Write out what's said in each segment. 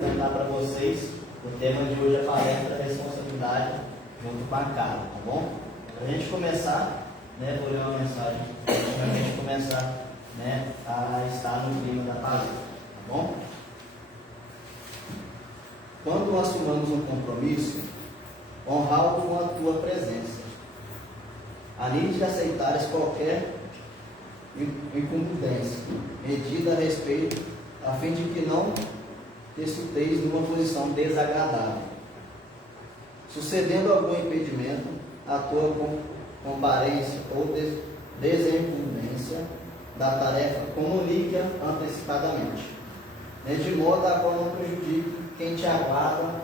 apresentar para vocês o tema de hoje, a palestra Responsabilidade junto com a cara, tá bom? Para a gente começar, vou ler uma mensagem para a gente começar a estar no clima da palestra, tá bom? Quando nós firmamos um compromisso, honrá-lo com a tua presença. Anide de aceitares qualquer incumbência, medida a respeito, a fim de que não te estuteis numa posição desagradável. Sucedendo algum impedimento, a tua comparência ou desincumbência da tarefa, comunique-a antecipadamente, de modo a qual não prejudique quem te aguarda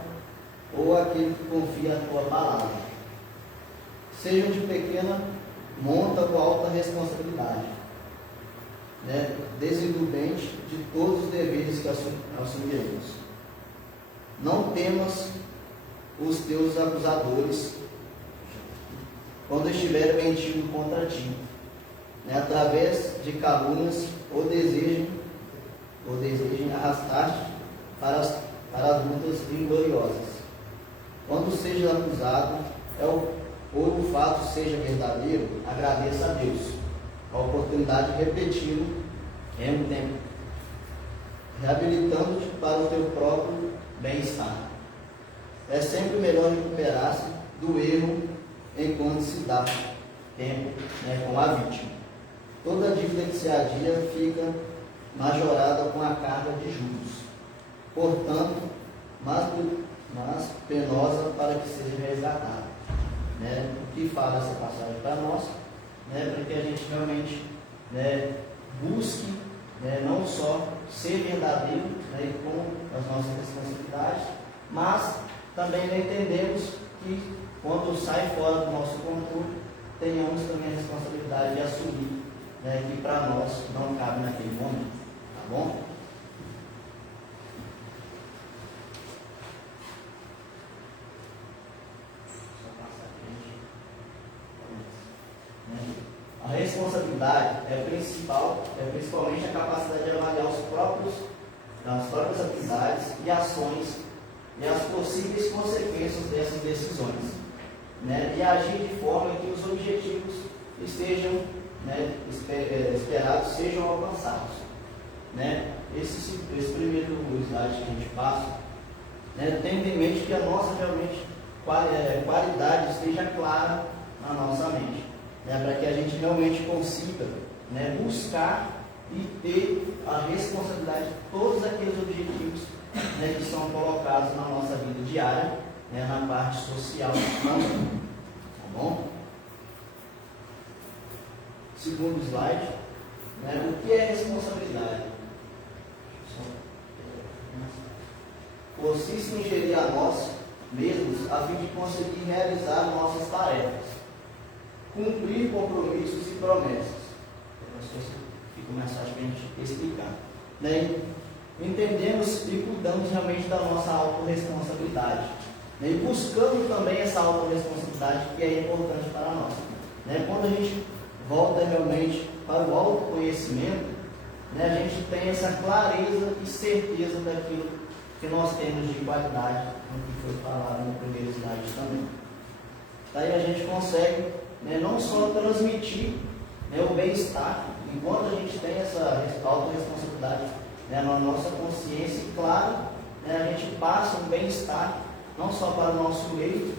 ou aquele que confia a tua palavra. Seja de pequena monta ou alta responsabilidade, desincumbente de todos os deveres que assumiremos. Não temas os teus acusadores quando estiverem mentindo contra ti, através de calúnias ou desejem arrastar-te para as lutas ingloriosas. Quando seja acusado, ou o fato seja verdadeiro, agradeça a Deus a oportunidade de repeti-lo em um tempo, reabilitando-te para o teu próprio bem-estar. É sempre melhor recuperar-se do erro enquanto se dá tempo com a vítima. Toda dívida que se adia fica majorada com a carga de juros, portanto, mais penosa para que seja resgatada. O que fala essa passagem para nós? Para que a gente realmente busque não só ser verdadeiro com as nossas responsabilidades, mas também entendemos que quando sai fora do nosso controle, tenhamos também a responsabilidade de assumir que para nós não cabe naquele momento, tá bom? A responsabilidade principalmente a capacidade de avaliar as próprias atividades e ações e as possíveis consequências dessas decisões, e agir de forma que os objetivos esperados sejam alcançados. Esse primeiro slide que a gente passa, tendo em mente que a nossa realmente qualidade esteja clara na nossa mente, para que a gente realmente consiga buscar e ter a responsabilidade de todos aqueles objetivos que são colocados na nossa vida diária, na parte social também, tá bom? Segundo slide, o que é responsabilidade? Consiste em gerir a nós mesmos a fim de conseguir realizar nossas tarefas, cumprir compromissos e promessas. Fica mais fácil para a gente explicar. Entendemos e cuidamos realmente da nossa autorresponsabilidade, e buscando também essa autorresponsabilidade que é importante para nós. Quando a gente volta realmente para o autoconhecimento, a gente tem essa clareza e certeza daquilo que nós temos de qualidade, que foi falado no primeiro slide também. Daí a gente consegue não só transmitir o bem-estar, enquanto a gente tem essa autorresponsabilidade na nossa consciência, e claro, a gente passa um bem-estar não só para o nosso meio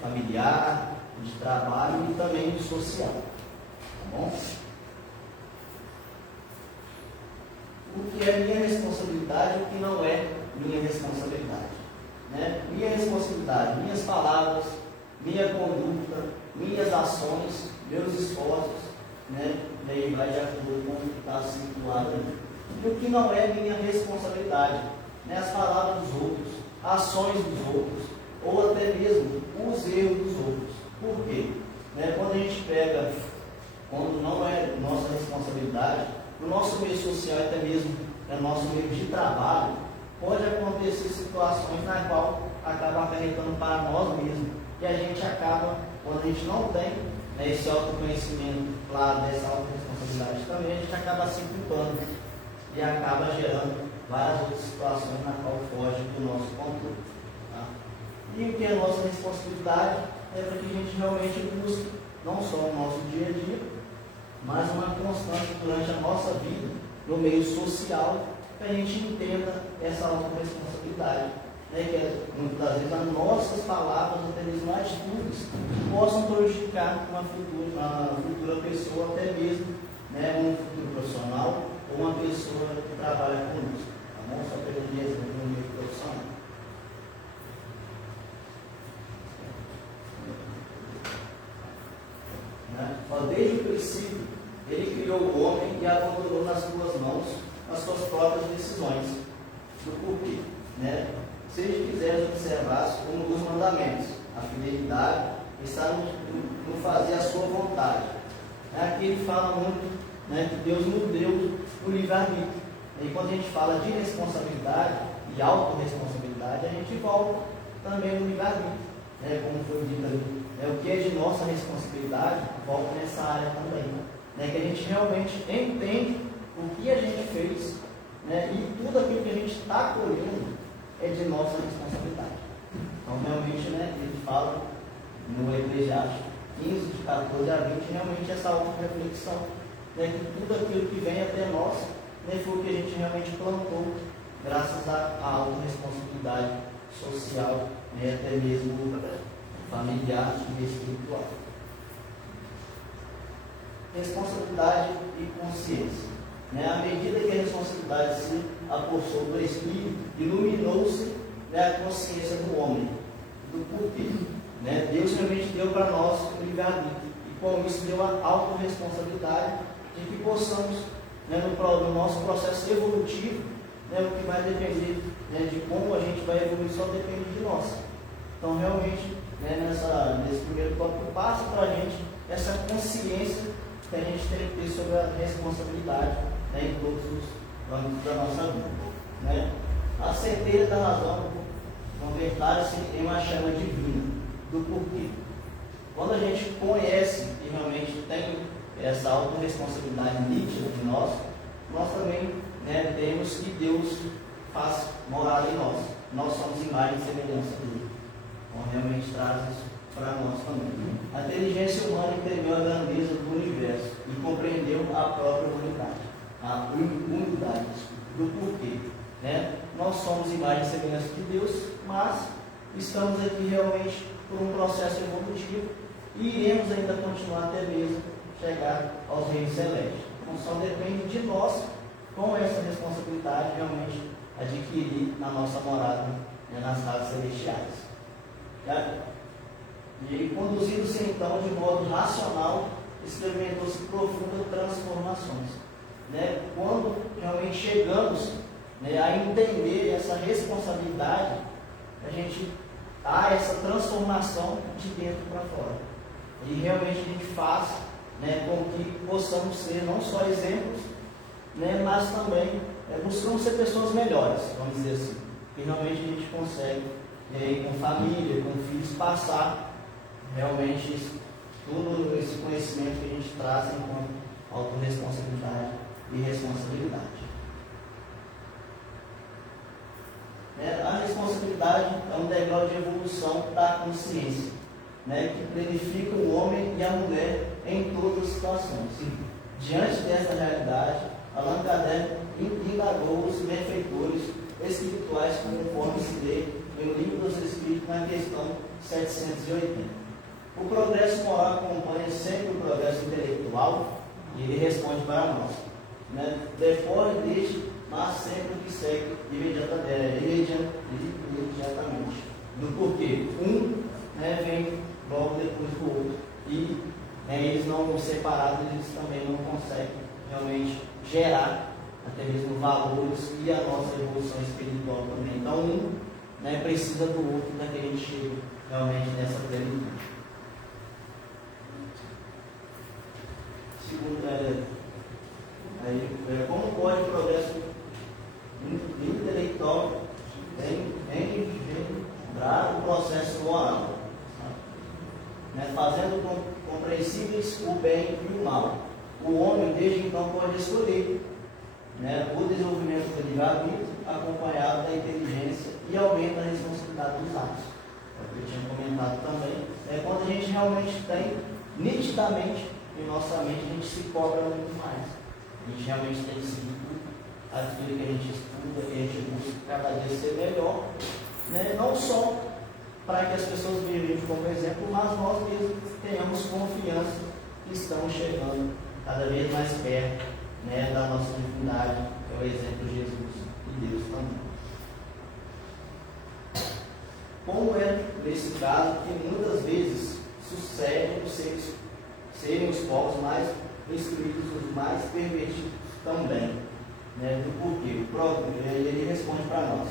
familiar, de trabalho e também do social, tá bom? O que é minha responsabilidade e o que não é minha responsabilidade, Minha responsabilidade, minhas palavras, minha conduta, minhas ações, meus esforços, daí vai de acordo com o que está situado ali. E o que não é minha responsabilidade, as palavras dos outros, ações dos outros, ou até mesmo os erros dos outros. Por quê? Quando a gente pega, quando não é nossa responsabilidade, no nosso meio social, até mesmo no nosso meio de trabalho, pode acontecer situações na qual acaba acarretando para nós mesmos, e a gente acaba, quando a gente não tem esse autoconhecimento, claro, dessa autorresponsabilidade também, a gente acaba se culpando e acaba gerando várias outras situações na qual foge do nosso controle. Tá? E o que é nossa responsabilidade é para que a gente realmente busque, não só o nosso dia a dia, mas uma constância durante a nossa vida, no meio social, que a gente entenda essa autorresponsabilidade. Né, que é, muitas das vezes as nossas palavras, até mesmo atitudes, possam prejudicar uma futura pessoa, até mesmo, né, um futuro profissional ou uma pessoa que trabalha conosco. Tá bom? Só pelo exemplo no meio profissional. Né? Desde o princípio, ele criou o homem e abandonou nas suas mãos as suas próprias decisões. Do porquê? Né? Se ele quiser observar um dos mandamentos, a fidelidade está no fazer a sua vontade. Aqui ele fala muito, né, que Deus nos deu o livre-arbítrio. E quando a gente fala de responsabilidade e autorresponsabilidade, a gente volta também no livre-arbítrio. Né, como foi dito ali, o que é de nossa responsabilidade, volta nessa área também. Né, que a gente realmente entende o que a gente fez, né, e tudo aquilo que a gente está colhendo é de nossa responsabilidade. Então, realmente, né, ele fala no Eclesiastes 15, de 14 a 20, realmente essa auto-reflexão, né, que tudo aquilo que vem até nós, né, foi o que a gente realmente plantou, graças à auto-responsabilidade social, né, até mesmo familiar e espiritual. Responsabilidade e consciência. Né, à medida que a responsabilidade se apossou do Espírito, iluminou-se, né, a consciência do homem, do porquê. Né? Deus realmente deu para nós o livre-arbítrio, e com isso deu a autorresponsabilidade de que possamos, né, no nosso processo evolutivo, né, o que vai depender, né, de como a gente vai evoluir só depende de nós. Então, realmente, né, nesse primeiro tópico, passa para a gente essa consciência que a gente tem que ter sobre a responsabilidade, né, em todos os âmbitos da nossa vida. Né? A certeza da razão convertida-se em uma chama divina. Do porquê. Quando a gente conhece e realmente tem essa autorresponsabilidade nítida de nós também, né, temos que Deus faz morada em nós. Nós somos imagem e semelhança dele. Então, realmente traz isso para nós também. A inteligência humana entendeu a grandeza do universo e compreendeu a própria unidade. A unidade do porquê. Né? Nós somos imagem e semelhança de Deus, mas estamos aqui realmente por um processo evolutivo e iremos ainda continuar até mesmo chegar aos reinos celestes. Então só depende de nós, com essa responsabilidade, realmente adquirir a nossa morada, né, nas casas celestiais. Tá? E conduzindo-se então de modo racional, experimentou-se profundas transformações. Né? Quando realmente chegamos, né, a entender essa responsabilidade, a gente há essa transformação de dentro para fora. E realmente a gente faz, né, com que possamos ser não só exemplos, né, mas também buscamos ser pessoas melhores, vamos dizer assim. Que realmente a gente consegue, com família, com filhos, passar realmente todo esse conhecimento que a gente traz enquanto autorresponsabilidade e responsabilidade. A responsabilidade é um degrau de evolução da consciência, né, que planifica o homem e a mulher em todas as situações. Diante dessa realidade, Allan Kardec indagou os benfeitores espirituais conforme se lê no Livro dos Espíritos, na questão 780. O progresso moral acompanha sempre o progresso intelectual, e ele responde para nós. Né? Depois deste, mas sempre o que segue imediatamente. Do porquê? Né, vem logo depois do outro. E eles não separados, eles também não conseguem realmente gerar até mesmo valores e a nossa evolução espiritual também. Então, né, precisa do outro para que a gente chegue realmente nessa plenitude. Segundo, como pode o progresso intelectual engendrar o processo moral, né, fazendo compreensíveis o bem e o mal? O homem, desde então, pode escolher, né, o desenvolvimento do livre-arbítrio, acompanhado da inteligência e aumenta a responsabilidade dos atos. É o que eu tinha comentado também. É quando a gente realmente tem, nitidamente, em nossa mente, a gente se cobra muito mais. A gente realmente tem seguido aquilo que a gente estuda, que a gente busca cada dia ser melhor, né? Não só para que as pessoas vejam como exemplo, mas nós mesmos tenhamos confiança que estamos chegando cada vez mais perto, né, da nossa divindade, que é o exemplo de Jesus e Deus também. Como é nesse caso que muitas vezes sucede os serem os povos mais instruídos, os mais pervertidos também, né, do porquê. Ele responde para nós: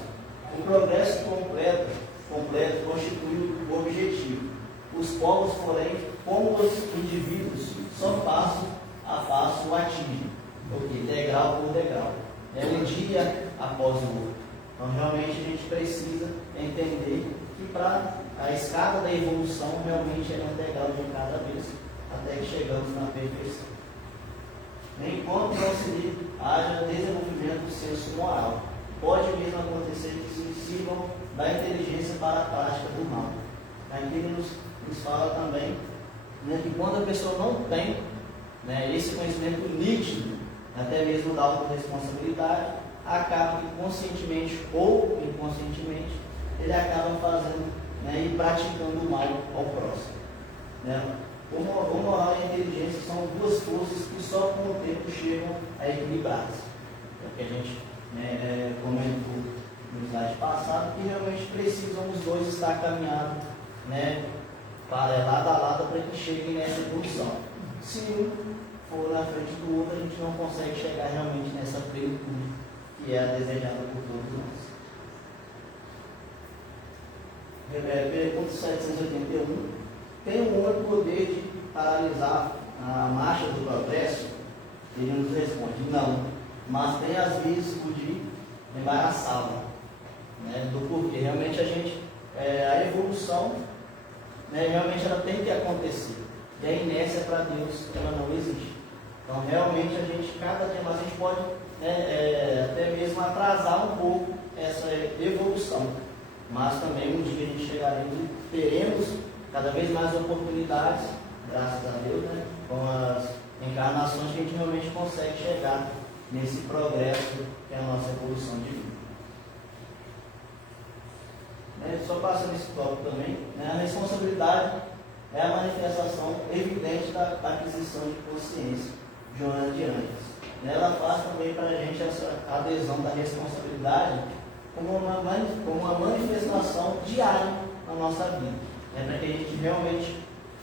o progresso completo constitui o objetivo. Os povos, porém, como os indivíduos, só passo a passo o atingem, porque degrau por degrau, um dia após o outro. Então, realmente, a gente precisa entender que para a escada da evolução, realmente é um degrau de cada vez, até que chegamos na perfeição. Enquanto não haja desenvolvimento do senso moral, pode mesmo acontecer que se sirvam da inteligência para a prática do mal. Aqui ele nos fala também, né, que quando a pessoa não tem, né, esse conhecimento nítido, até mesmo da autorresponsabilidade, acaba que conscientemente ou inconscientemente ele acaba fazendo, né, e praticando o mal ao próximo. Né? O moral e a inteligência são duas forças que só com o tempo chegam a equilibrar-se. É o que a gente, né, comentou no slide passado, que realmente precisam os dois estar caminhando, né, lado a lado para que cheguem nessa evolução. Se um for na frente do outro, a gente não consegue chegar realmente nessa plenitude que é a desejada por todos nós. Pergunta 781. Tem um homem poder de paralisar a marcha do progresso? Ele nos responde: não, mas tem as risco de embaraçá-la, né, do porquê. Realmente a evolução, né, realmente ela tem que acontecer. E a inércia para Deus, ela não existe. Então, realmente, cada dia mais, a gente pode, né, até mesmo atrasar um pouco essa evolução. Mas também um dia a gente chegaremos e teremos cada vez mais oportunidades, graças a Deus, né, com as encarnações, que a gente realmente consegue chegar nesse progresso que é a nossa evolução de vida. Só passando esse tópico também, né, a responsabilidade é a manifestação evidente da aquisição de consciência de Joana de Anjos. Ela faz também para a gente essa adesão da responsabilidade como uma manifestação diária na nossa vida, para que a gente realmente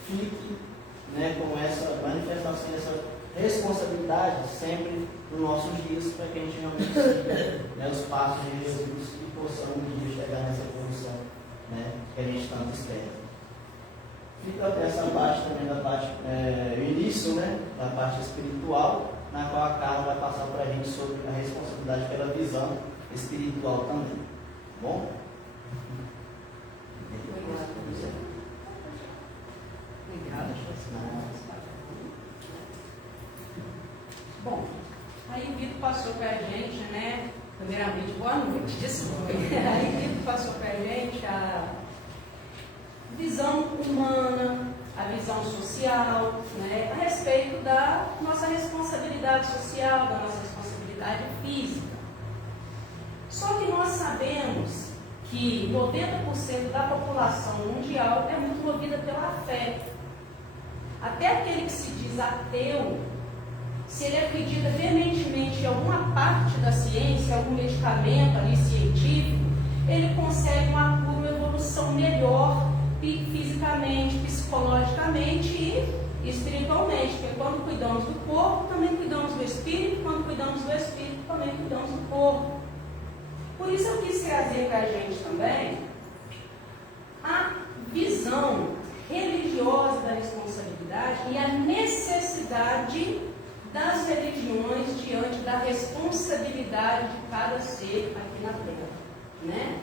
fique, né, com essa manifestação, essa responsabilidade sempre nos nossos dias, para que a gente realmente siga, né, os passos de Jesus e possamos um dia chegar nessa evolução, né, que a gente tanto espera. Fica essa parte também da parte, o início, né, da parte espiritual, na qual a Carla vai passar para a gente sobre a responsabilidade pela visão espiritual também. Bom? Obrigada. Bom, aí o Vitor passou para a gente, né? Primeiramente, boa noite, desculpa. Aí o Vitor passou para a gente a visão humana, a visão social, né, a respeito da nossa responsabilidade social, da nossa responsabilidade física. Só que nós sabemos que 90% da população mundial é muito movida pela fé. Até aquele que se diz ateu, se ele acredita veementemente em alguma parte da ciência, algum medicamento ali científico, ele consegue uma cura, uma evolução melhor fisicamente, psicologicamente e espiritualmente, porque quando cuidamos do corpo, também cuidamos do espírito, quando cuidamos do espírito, também cuidamos do corpo. Por isso eu quis trazer para a gente também a visão religiosa da responsabilidade e a necessidade das religiões diante da responsabilidade de cada ser aqui na Terra, né?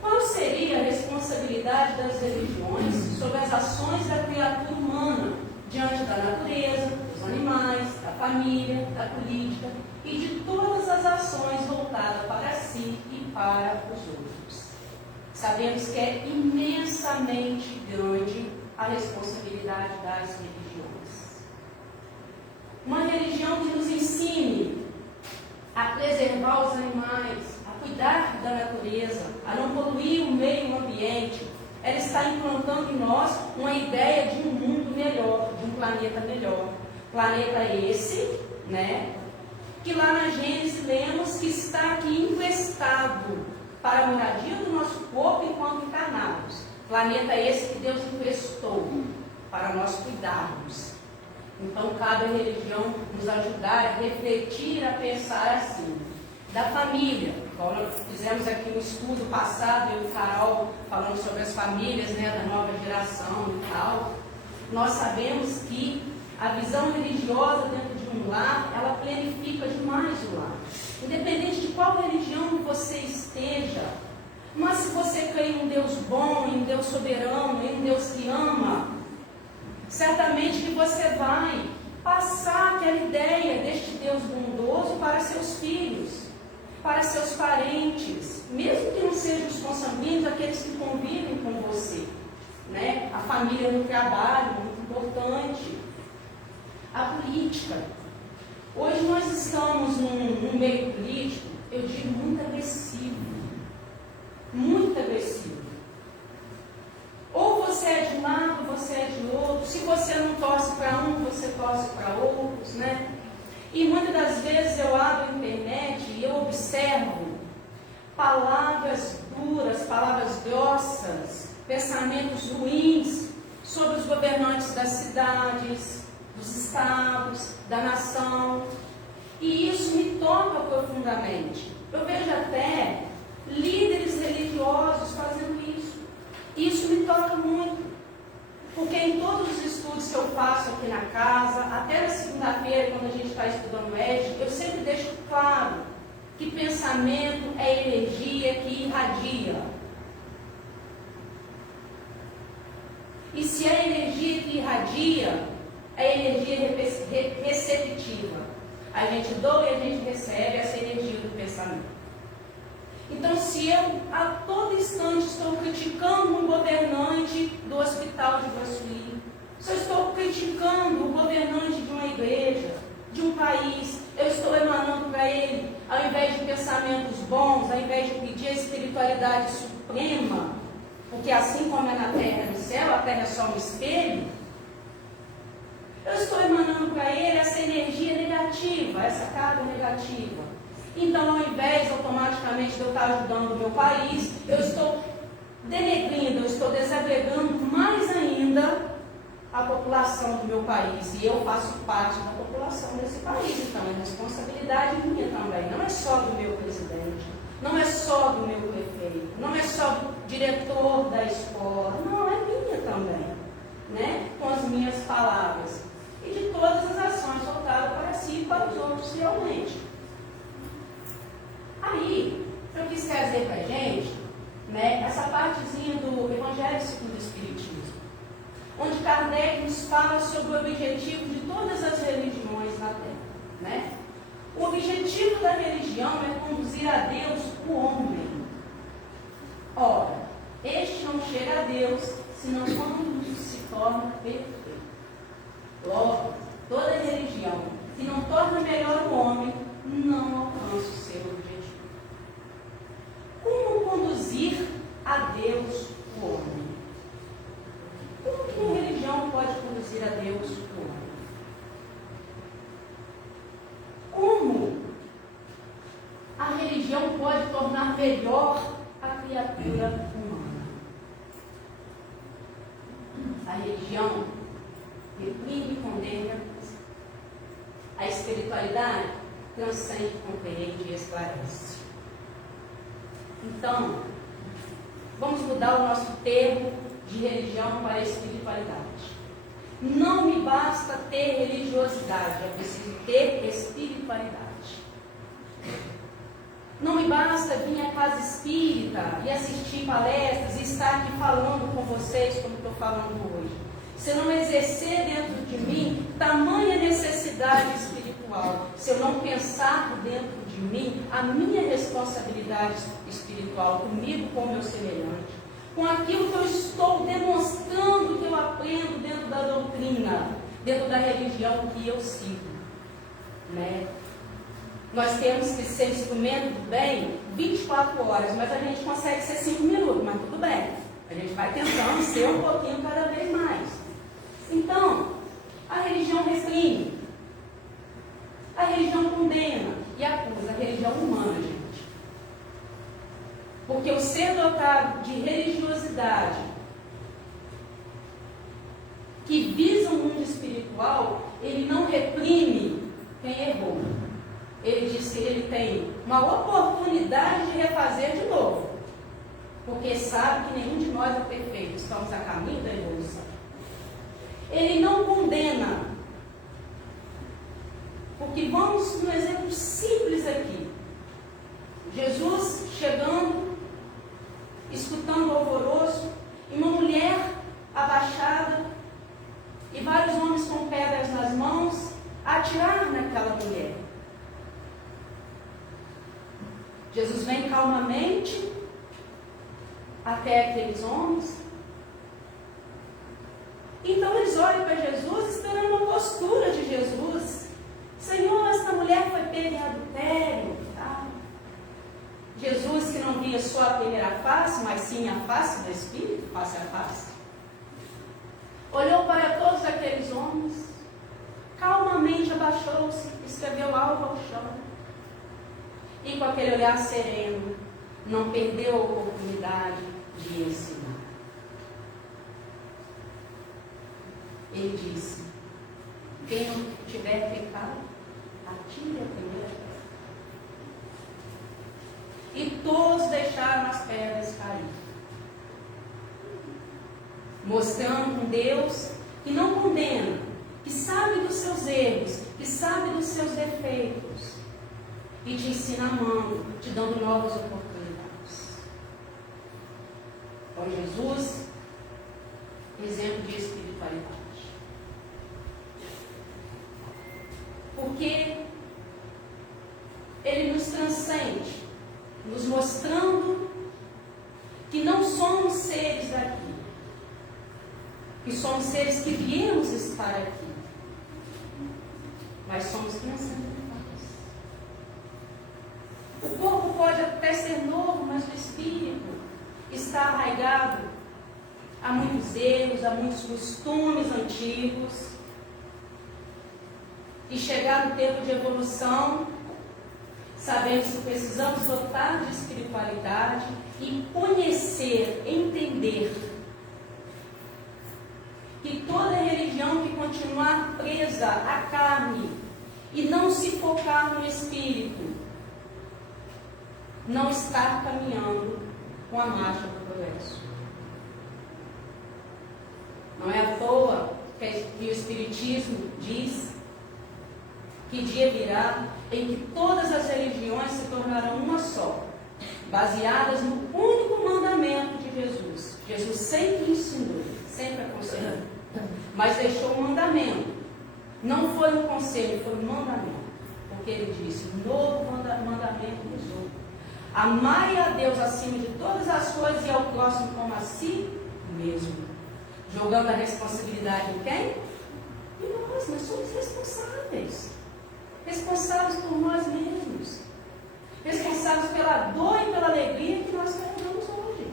Qual seria a responsabilidade das religiões sobre as ações da criatura humana diante da natureza, dos animais, da família, da política e de todas as ações voltadas para si e para os outros. Sabemos que é imensamente grande a responsabilidade das religiões. Uma religião que nos ensine a preservar os animais, a cuidar da natureza, a não poluir o meio ambiente, ela está implantando em nós uma ideia de um mundo melhor, de um planeta melhor. Planeta esse, né, que lá na Gênesis lemos que está aqui emprestado para a moradia do nosso corpo enquanto encarnados. Planeta esse que Deus emprestou para nós cuidarmos. Então, cabe à religião nos ajudar a refletir, a pensar assim. Da família, como nós fizemos aqui no estudo passado, eu e o Carol, falando sobre as famílias, né, da nova geração e tal, nós sabemos que a visão religiosa dentro de um lar, ela planifica demais o lar. Independente de qual religião você esteja, mas se você crê em um Deus bom, em um Deus soberano, em um Deus que ama, certamente que você vai passar aquela ideia deste Deus bondoso para seus filhos, para seus parentes, mesmo que não sejam os consanguíneos, aqueles que convivem com você, né? A família no trabalho, muito importante. A política. Hoje nós estamos num meio político, eu digo, muito agressivo. Muito agressivo. Ou você é de um lado, você é de outro. Se você não torce para um, você torce para outros, né? E muitas das vezes eu abro a internet e eu observo palavras duras, palavras grossas, pensamentos ruins sobre os governantes das cidades, dos estados, da nação. E isso me toca profundamente. Eu vejo até líderes religiosos fazendo isso. Isso me toca muito. Porque em todos os estudos que eu faço aqui na casa, até na segunda-feira, quando a gente está estudando ED, eu sempre deixo claro que pensamento é energia que irradia. E se é energia que irradia, é energia receptiva. A gente doa e a gente recebe essa energia do pensamento. Então, se eu a todo instante estou criticando um governante do hospital de Boçuí, se eu estou criticando o governante de uma igreja, de um país, eu estou emanando para ele, ao invés de pensamentos bons, ao invés de pedir a espiritualidade suprema, porque assim como é na terra e no céu, a terra é só um espelho, eu estou emanando para ele essa energia negativa, essa carga negativa. Então, ao invés automaticamente de eu estar ajudando o meu país, eu estou denegrindo, eu estou desagregando mais ainda a população do meu país. E eu faço parte da população desse país, então é responsabilidade minha também. Não é só do meu presidente, não é só do meu prefeito, não é só do diretor da escola, não, é minha também, né? Com as minhas palavras. E de todas as ações voltadas para si e para os outros realmente. Aí, eu quis trazer para a gente, né, essa partezinha do Evangelho segundo o Espiritismo, onde Kardec nos fala sobre o objetivo de todas as religiões na Terra. Né? O objetivo da religião é conduzir a Deus o homem. Ora, este não chega a Deus, senão quando se torna perfeito. Logo, toda religião que não torna melhor o homem, não alcança o seu objetivo. Como conduzir a Deus o homem? Como que uma religião pode conduzir a Deus o homem? Como a religião pode tornar melhor a criatura humana? A religião reprime e condena. A espiritualidade transcende, compreende e esclarece. Então, vamos mudar o nosso termo de religião para espiritualidade. Não me basta ter religiosidade, é preciso ter espiritualidade. Não me basta vir à casa espírita e assistir palestras e estar aqui falando com vocês como estou falando hoje. Se não exercer dentro de mim tamanha necessidade espiritual, espiritual, se eu não pensar dentro de mim a minha responsabilidade espiritual comigo, com o meu semelhante, com aquilo que eu estou demonstrando que eu aprendo dentro da doutrina, dentro da religião que eu sigo, né? Nós temos que ser instrumento do bem 24 horas, mas a gente consegue ser 5 minutos, mas tudo bem. A gente vai tentando ser um pouquinho cada vez mais. Então, a religião reprime, a religião condena e acusa, a religião humana, gente. Porque o ser dotado de religiosidade que visa o mundo espiritual, ele não reprime quem errou. Ele diz que ele tem uma oportunidade de refazer de novo, porque sabe que nenhum de nós é perfeito, estamos a caminho da evolução. Ele não condena, porque vamos num exemplo simples aqui. Jesus chegando, escutando o alvoroço, e uma mulher abaixada, e vários homens com pedras nas mãos, atirar naquela mulher. Jesus vem calmamente até aqueles homens. Então eles olham para Jesus esperando a postura de Jesus. Senhor, essa mulher foi pega em adultério. Tá? Jesus, que não via só a primeira face, mas sim a face do Espírito, face a face, olhou para todos aqueles homens, calmamente abaixou-se, escreveu algo ao chão. E com aquele olhar sereno, não perdeu a oportunidade de ensinar. Ele disse: quem não tiver pecado, atire a primeira pedra. E todos deixaram as pedras cair, mostrando um Deus que não condena, que sabe dos seus erros, que sabe dos seus defeitos, e te ensina amando, te dando novas oportunidades. Então, Jesus, exemplo de espiritualidade. Porque Ele nos transcende, nos mostrando que não somos seres daqui, que somos seres que viemos estar aqui, mas somos transcendentes. O corpo pode até ser novo, mas o espírito está arraigado a muitos erros, a muitos costumes antigos. E chegar no tempo de evolução, sabemos que precisamos dotar de espiritualidade e conhecer, entender que toda religião que continuar presa à carne e não se focar no espírito, não está caminhando com a marcha do progresso. Não é à toa que o Espiritismo diz que dia virá em que todas as religiões se tornarão uma só, baseadas no único mandamento de Jesus. Jesus sempre ensinou, sempre aconselhou, mas deixou um mandamento. Não foi um conselho, foi um mandamento. Porque ele disse: novo mandamento nos dou. Amai a Deus acima de todas as coisas e ao próximo como a si mesmo. Jogando a responsabilidade em quem? Em nós somos responsáveis. Responsáveis por nós mesmos. Responsáveis pela dor e pela alegria que nós carregamos hoje.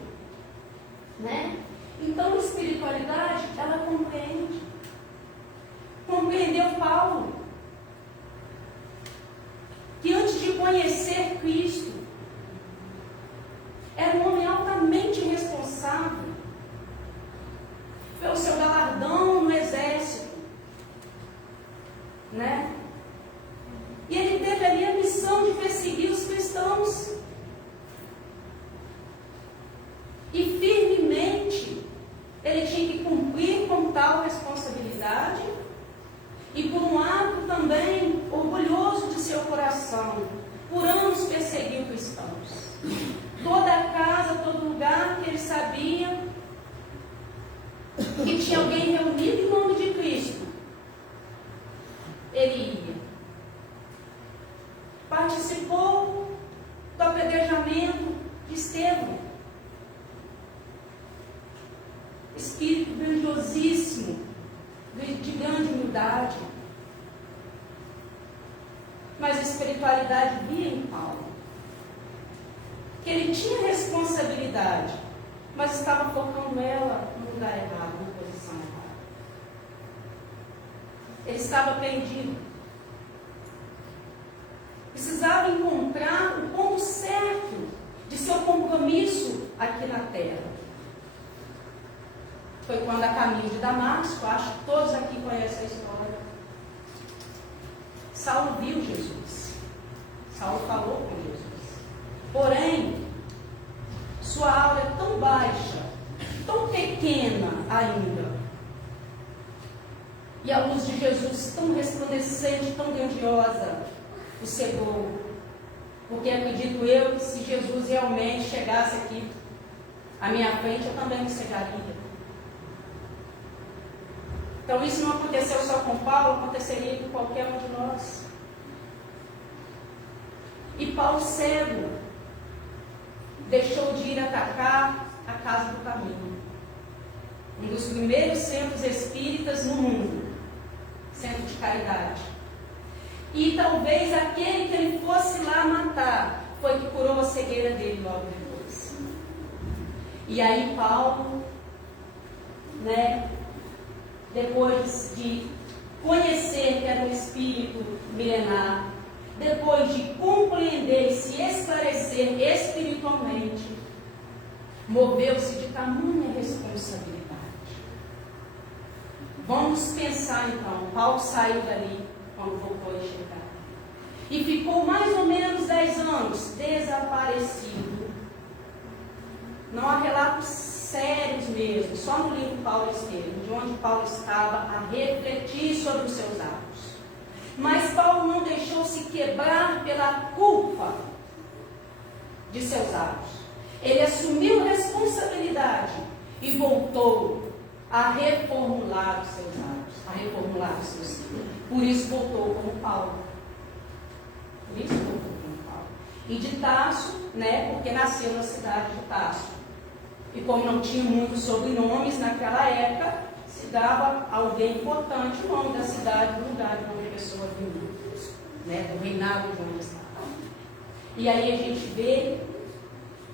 Né? Então a espiritualidade, ela compreende. Compreendeu Paulo, que antes de conhecer Cristo, era um homem altamente responsável pelo seu galardão no exército, né? E ele teve ali a missão de perseguir os cristãos. E firmemente ele tinha que cumprir com tal responsabilidade, e por um ato também orgulhoso de seu coração, por anos perseguiu cristãos. Toda a casa, todo lugar que ele sabia que tinha alguém reunido em nome de Cristo, ele ia. espírito grandiosíssimo, de grande humildade. Mas a espiritualidade via em Paulo que ele tinha responsabilidade, mas estava focando ela no lugar errado, na posição errada. Ele estava perdido. Precisava encontrar o ponto certo de seu compromisso aqui na terra. Foi quando, a caminho de Damasco, acho que todos aqui conhecem a história, Saulo viu Jesus. Saulo falou com Jesus. Porém, sua aura é tão baixa, tão pequena ainda, e a luz de Jesus tão resplandecente, tão grandiosa, o cegou. Porque acredito eu que se Jesus realmente chegasse aqui à minha frente, eu também me cegaria. Então isso não aconteceu só com Paulo, aconteceria com qualquer um de nós. E Paulo, cego, deixou de ir atacar a Casa do Caminho, um dos primeiros centros espíritas no mundo, centro de caridade. E talvez aquele que ele fosse lá matar foi que curou a cegueira dele logo depois. E aí Paulo, depois de conhecer que era um espírito milenar, depois de compreender e se esclarecer espiritualmente, moveu-se de tamanha responsabilidade. Vamos pensar então, Paulo saiu dali quando voltou a enxergar e ficou mais ou menos 10 anos desaparecido. Não há relatos sérios mesmo, só no livro Paulo Estevam, de onde Paulo estava a refletir sobre os seus atos. Mas Paulo não deixou se quebrar pela culpa de seus atos. Ele assumiu a responsabilidade e voltou a reformular os seus atos, a reformular os seus filhos. Por isso voltou como Paulo. Por isso voltou como Paulo. E de Tarso, porque nasceu na cidade de Tarso. E como não tinha muitos sobrenomes naquela época, se dava a alguém importante o nome da cidade, do lugar de onde a pessoa vinha, do reinado de onde estava. E aí a gente vê,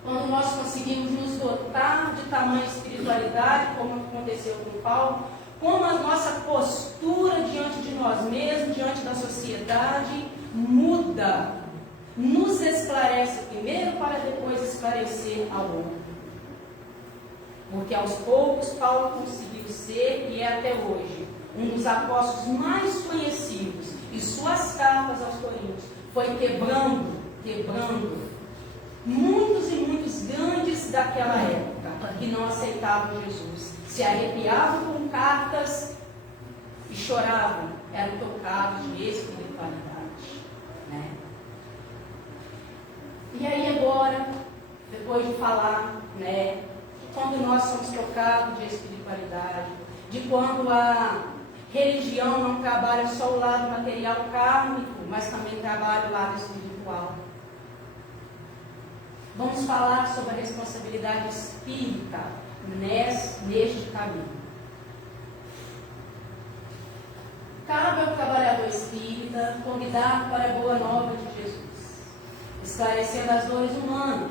quando nós conseguimos nos dotar de tamanha espiritualidade, como aconteceu com Paulo, como a nossa postura diante de nós mesmos, diante da sociedade, muda, nos esclarece primeiro para depois esclarecer ao outro. Porque aos poucos Paulo conseguiu ser, e é até hoje, um dos apóstolos mais conhecidos. E suas cartas aos Coríntios foi quebrando muitos e muitos grandes daquela época que não aceitavam Jesus. Se arrepiavam com cartas e choravam, eram tocados de espiritualidade. E aí agora, depois de falar, quando nós somos tocados de espiritualidade, de quando a religião não trabalha só o lado material kármico, mas também trabalha o lado espiritual. Vamos falar sobre a responsabilidade espírita neste caminho. Cabe ao trabalhador espírita convidar para a boa nova de Jesus, esclarecendo as dores humanas,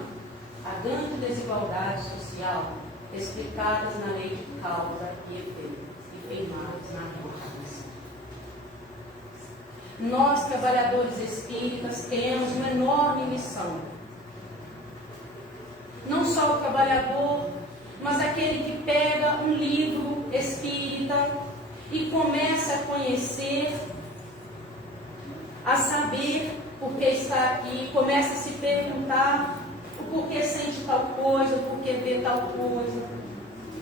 a grande desigualdade social explicadas na lei de causa e efeito e firmadas na reencarnação. Nós, trabalhadores espíritas, temos uma enorme missão. Não só o trabalhador, mas aquele que pega um livro espírita e começa a conhecer, a saber por que está aqui, começa a se perguntar o porquê sente tal coisa, o porquê vê tal coisa.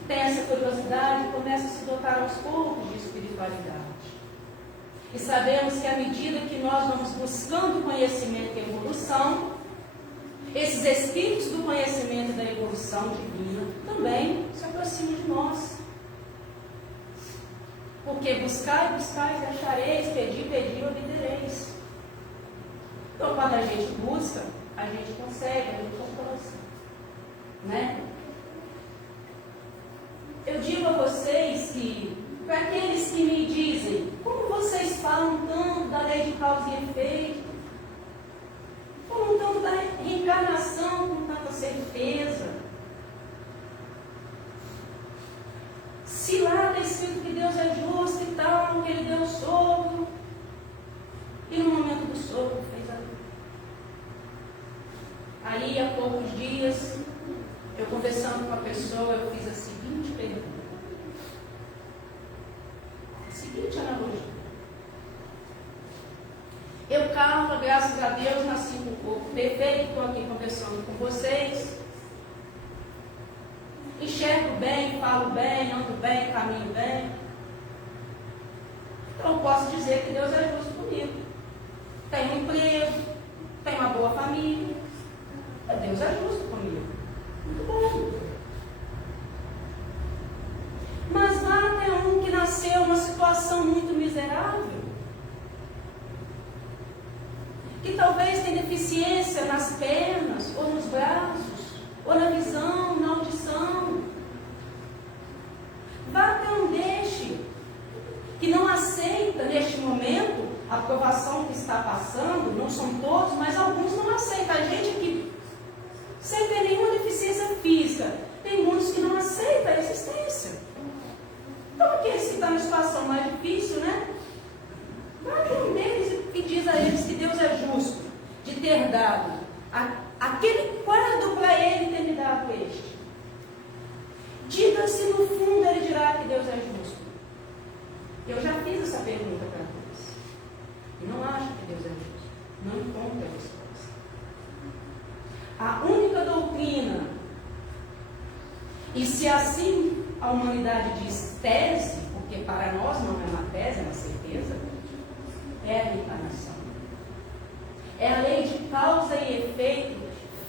Tem essa curiosidade e começa a se dotar aos poucos de espiritualidade. E sabemos que à medida que nós vamos buscando conhecimento e evolução, esses espíritos do conhecimento e da evolução divina também se aproximam de nós. Porque buscai, buscai, achareis, pedi, pedi, obtereis. Então, quando a gente busca, a gente consegue, a gente alcança. Eu digo para aqueles que me dizem, como vocês falam tanto da lei de causa e efeito? Falam tanto da reencarnação com tanta certeza? Se lá está escrito que Deus é justo e tal, que Ele deu o sopro, e no momento do sopro fez a lei. Aí, há poucos dias, eu conversando com a pessoa, eu fiz a seguinte pergunta. A seguinte analogia. Eu, Carla, graças a Deus, nasci com o corpo perfeito, estou aqui conversando com vocês. Enxergo bem, falo bem, ando bem, caminho bem. Então, eu posso dizer que Deus é justo comigo. Tenho um emprego, tenho uma boa família. Deus é justo comigo. Muito bom. Mas lá tem um que nasceu numa situação muito miserável, que talvez tenha deficiência nas pernas, ou nos braços, ou na visão, na audição. Vá até um deste que não aceita neste momento a aprovação que está passando. Não são todos, mas alguns não aceitam. A gente que sem ter nenhuma deficiência física, tem muitos que não aceitam a existência. Então aqueles que estão em situação mais difícil, né? Vai até um deles e diz a eles que Deus é justo de ter dado aquele quadro para ele ter me dado este. Diga se no fundo ele dirá que Deus é justo. Eu já fiz essa pergunta para eles. E não acho que Deus é justo. Não encontro a resposta. A única doutrina, e se assim a humanidade diz tese, porque para nós não é uma tese, é uma certeza, é a reencarnação. É a lei de causa e efeito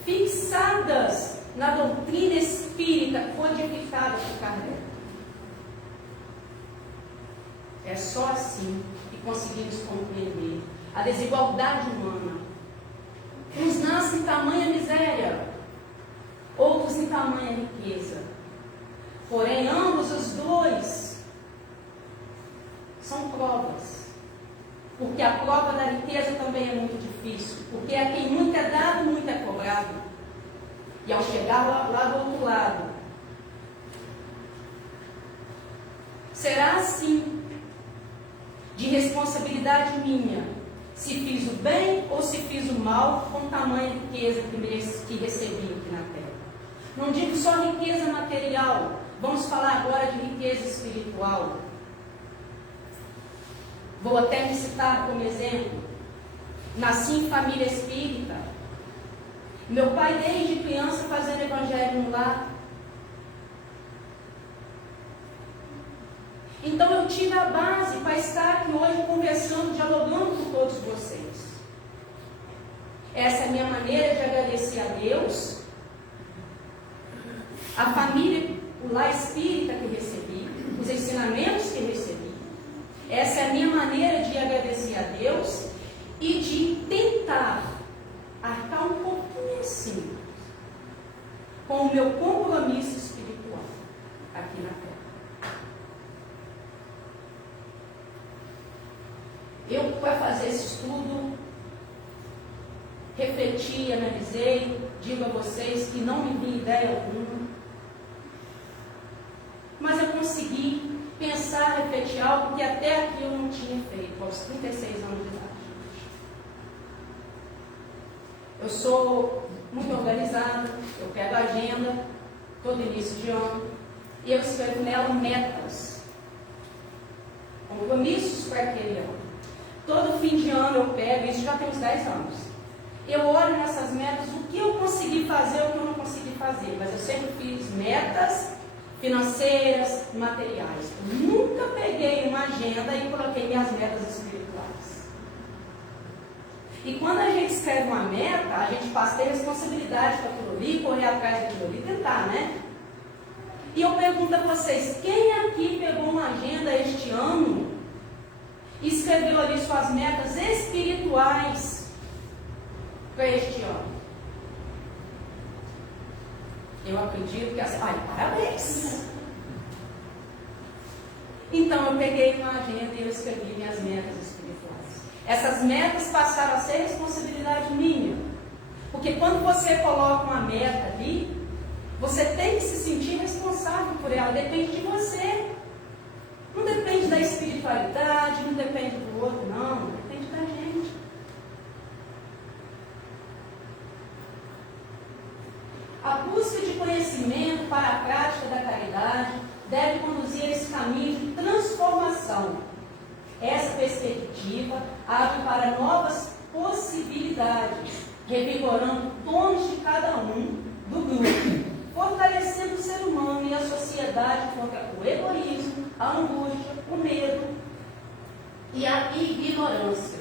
fixadas na doutrina espírita codificada por Kardec. É só assim que conseguimos compreender a desigualdade humana. Uns nascem em tamanha miséria, outros em tamanha riqueza. Porém, ambos os dois são provas. Porque a prova da riqueza também é muito difícil. Porque a quem muito é dado, muito é cobrado. E ao chegar lá do outro lado, será assim, de responsabilidade minha, se fiz o bem ou se fiz o mal com tamanha riqueza que recebi aqui na Terra. Não digo só riqueza material, vamos falar agora de riqueza espiritual. Vou até me citar como exemplo. Nasci em família espírita. Meu pai desde criança fazendo evangelho no lar. Então eu tive a base para estar aqui hoje conversando, dialogando com todos vocês. Essa é a minha maneira de agradecer a Deus, a família, o lar espírita que recebi, os ensinamentos que recebi. Essa é a minha maneira de agradecer a Deus e de tentar arcar um pouquinho assim com o meu compromisso espiritual aqui na Terra. Eu, para fazer esse estudo, refleti, analisei, digo a vocês que não me vi ideia alguma, mas eu consegui pensar, refletir algo que até aqui eu não tinha feito, aos 36 anos de idade. Eu sou muito organizada, eu pego a agenda, todo início de ano, e eu escrevo nela metas, compromissos para aquele ano. Todo fim de ano eu pego, isso já tem uns 10 anos. Eu olho nessas metas, o que eu consegui fazer, o que eu não consegui fazer. Mas eu sempre fiz metas financeiras, materiais. Eu nunca peguei uma agenda e coloquei minhas metas espirituais. E quando a gente escreve uma meta, a gente passa a ter responsabilidade para aquilo ali, correr atrás daquilo ali, tentar, né? E eu pergunto a vocês, quem aqui pegou uma agenda este ano e escreveu ali suas metas espirituais para este ano? Eu acredito que... Ai, parabéns! Então eu peguei uma agenda e eu escrevi minhas metas espirituais. Essas metas passaram a ser responsabilidade minha. Porque quando você coloca uma meta ali, você tem que se sentir responsável por ela, depende de você. Não depende da espiritualidade, não depende do outro, não, depende da gente. A busca de conhecimento para a prática da caridade deve conduzir a esse caminho de transformação. Essa perspectiva abre para novas possibilidades, revigorando todos de cada um do grupo, fortalecendo o ser humano e a sociedade contra o egoísmo, a angústia, o medo e a ignorância.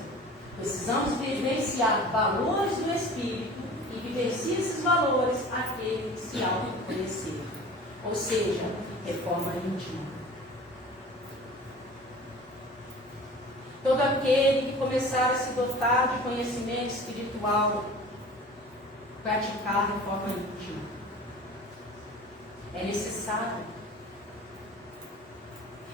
Precisamos vivenciar valores do Espírito e vivenciar esses valores aquele que se autoconhecer. Ou seja, reforma íntima. Todo aquele que começar a se dotar de conhecimento espiritual, praticar reforma íntima. É necessário.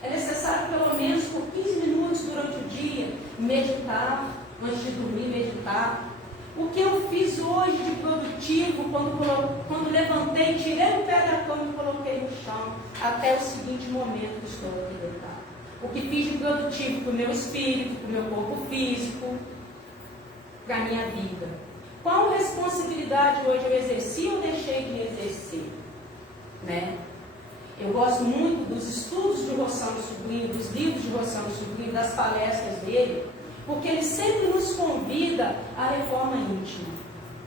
É necessário pelo menos por 15 minutos durante o dia meditar, antes de dormir, meditar. O que eu fiz hoje de produtivo, quando levantei, tirei o pé da cama e coloquei no chão, até o seguinte momento que estou aqui deitado. O que fiz de produtivo para o meu espírito, para o meu corpo físico, para a minha vida. Qual responsabilidade hoje eu exerci ou deixei de exercer? Né? Eu gosto muito dos estudos de Rossano Sobrinho, dos livros de Rossano Sobrinho, das palestras dele, porque ele sempre nos convida à reforma íntima.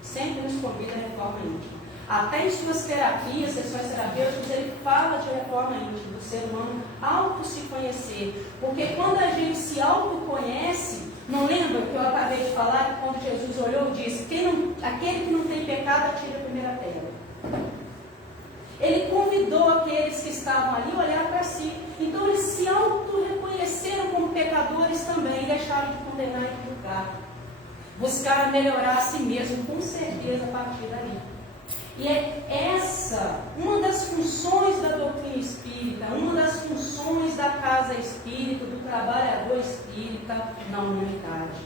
Sempre nos convida à reforma íntima. Até em suas terapias, sessões terapêuticas, ele fala de reforma íntima, do ser humano auto se conhecer. Porque quando a gente se autoconhece, não lembra que eu acabei de falar que quando Jesus olhou e disse: aquele que não tem pecado, atire a primeira pedra. Ele convidou aqueles que estavam ali a olhar para si. Então eles se auto-reconheceram como pecadores também e deixaram de condenar e de julgar. Buscaram melhorar a si mesmo, com certeza, a partir dali. E é essa uma das funções da doutrina espírita, uma das funções da casa espírita, do trabalhador espírita na humanidade.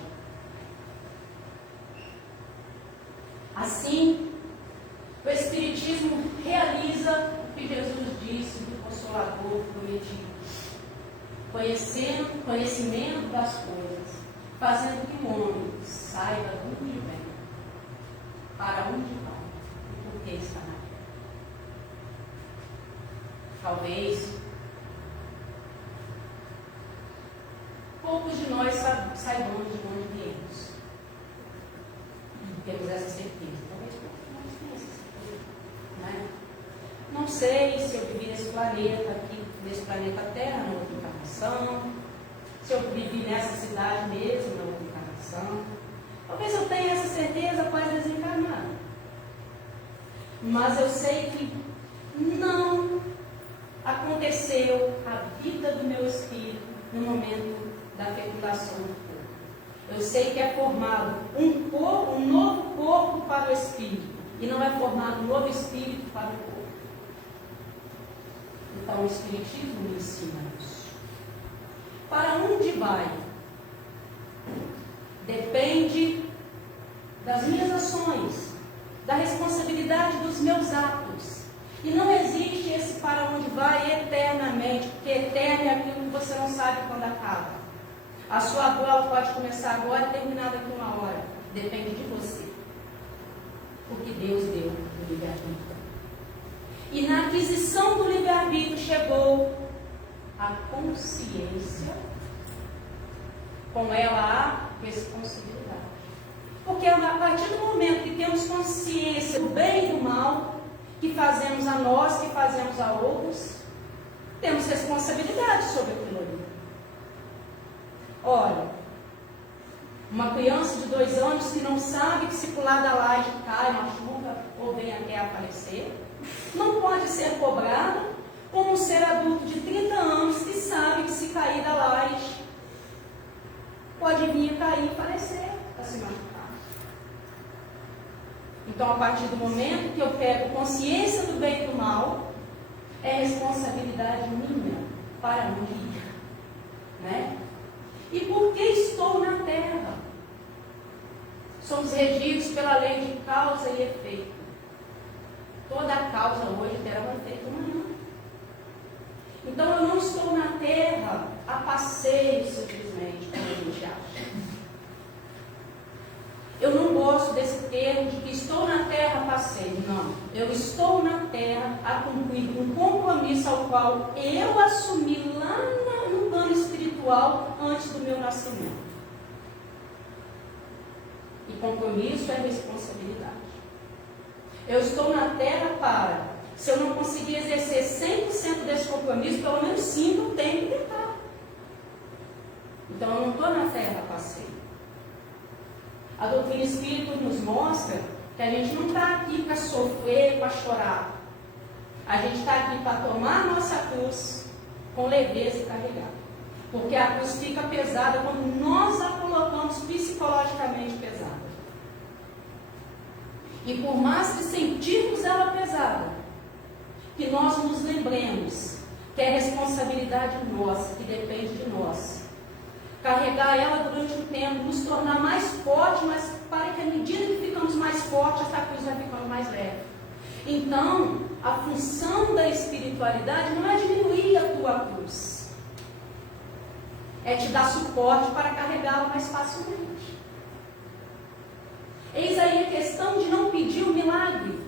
Assim, o Espiritismo realiza o que Jesus disse do Consolador prometido. Conhecimento das coisas, fazendo que o homem saiba de onde vem, para onde vai e por que está na terra. Talvez poucos de nós saibamos de onde viemos. Temos essa certeza. Talvez poucos de nós tenham essa certeza. Né? Não sei se eu vivi nesse planeta aqui, nesse planeta Terra, na outra encarnação, se eu vivi nessa cidade mesmo, na outra encarnação. Talvez eu tenha essa certeza após desencarnar. Mas eu sei que não aconteceu a vida do meu espírito no momento da fecundação do corpo. Eu sei que é formado um novo corpo para o espírito, e não é formado um novo espírito para o corpo. Então o Espiritismo me ensina isso. Para onde vai? Depende das minhas ações, da responsabilidade dos meus atos. E não existe esse para onde vai eternamente, porque eterno é aquilo que você não sabe quando acaba. A sua dor ela pode começar agora e terminar daqui uma hora. Depende de você. Porque Deus deu o livre-arbítrio. E na aquisição do livre-arbítrio chegou a consciência, com ela a responsabilidade. Porque a partir do momento que temos consciência do bem e do mal, que fazemos a nós, que fazemos a outros, temos responsabilidade sobre aquilo ali. Olha, uma criança de 2 anos que não sabe que se pular da laje cai, machuca ou vem até a falecer, não pode ser cobrado como um ser adulto de 30 anos que sabe que se cair da laje pode vir a cair e falecer, para se machucar. Então, a partir do momento que eu pego consciência do bem e do mal, é responsabilidade minha para onde ir. né? E por que estou na terra? Somos regidos pela lei de causa e efeito. Toda a causa hoje terá um efeito amanhã. Então eu não estou na terra a passeio simplesmente, como a gente acha. Eu não gosto desse termo de que estou na terra a passeio. Não. Eu estou na terra a cumprir um compromisso ao qual eu assumi lá no plano espiritual antes do meu nascimento. E compromisso é responsabilidade. Eu estou na terra para, se eu não conseguir exercer 100% desse compromisso, pelo menos 5% eu tenho que tentar. Então eu não estou na terra a passeio. A doutrina espírita nos mostra que a gente não está aqui para sofrer, para chorar. A gente está aqui para tomar a nossa cruz com leveza e carregar. Porque a cruz fica pesada quando nós a colocamos psicologicamente pesada. E por mais que sentirmos ela pesada, que nós nos lembremos que é responsabilidade nossa, que depende de nós. Carregar ela durante o tempo, nos tornar mais fortes, mas para que à medida que ficamos mais fortes, essa cruz vai ficando mais leve. Então, a função da espiritualidade não é diminuir a tua cruz, é te dar suporte para carregá-la mais facilmente. Eis aí a questão de não pedir um milagre,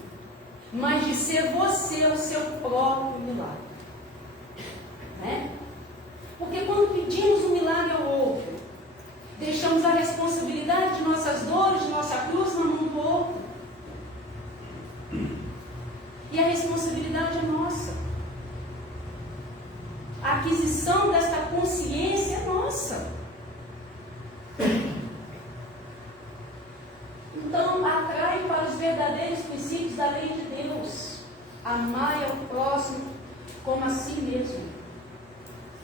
mas de ser você o seu próprio milagre. Né? Porque quando pedimos um milagre ao outro, deixamos a responsabilidade de nossas dores, de nossa cruz na mão do outro. E a responsabilidade é nossa. A aquisição desta consciência é nossa. Então, atrai para os verdadeiros princípios da lei de Deus. Amai ao próximo como a si mesmo.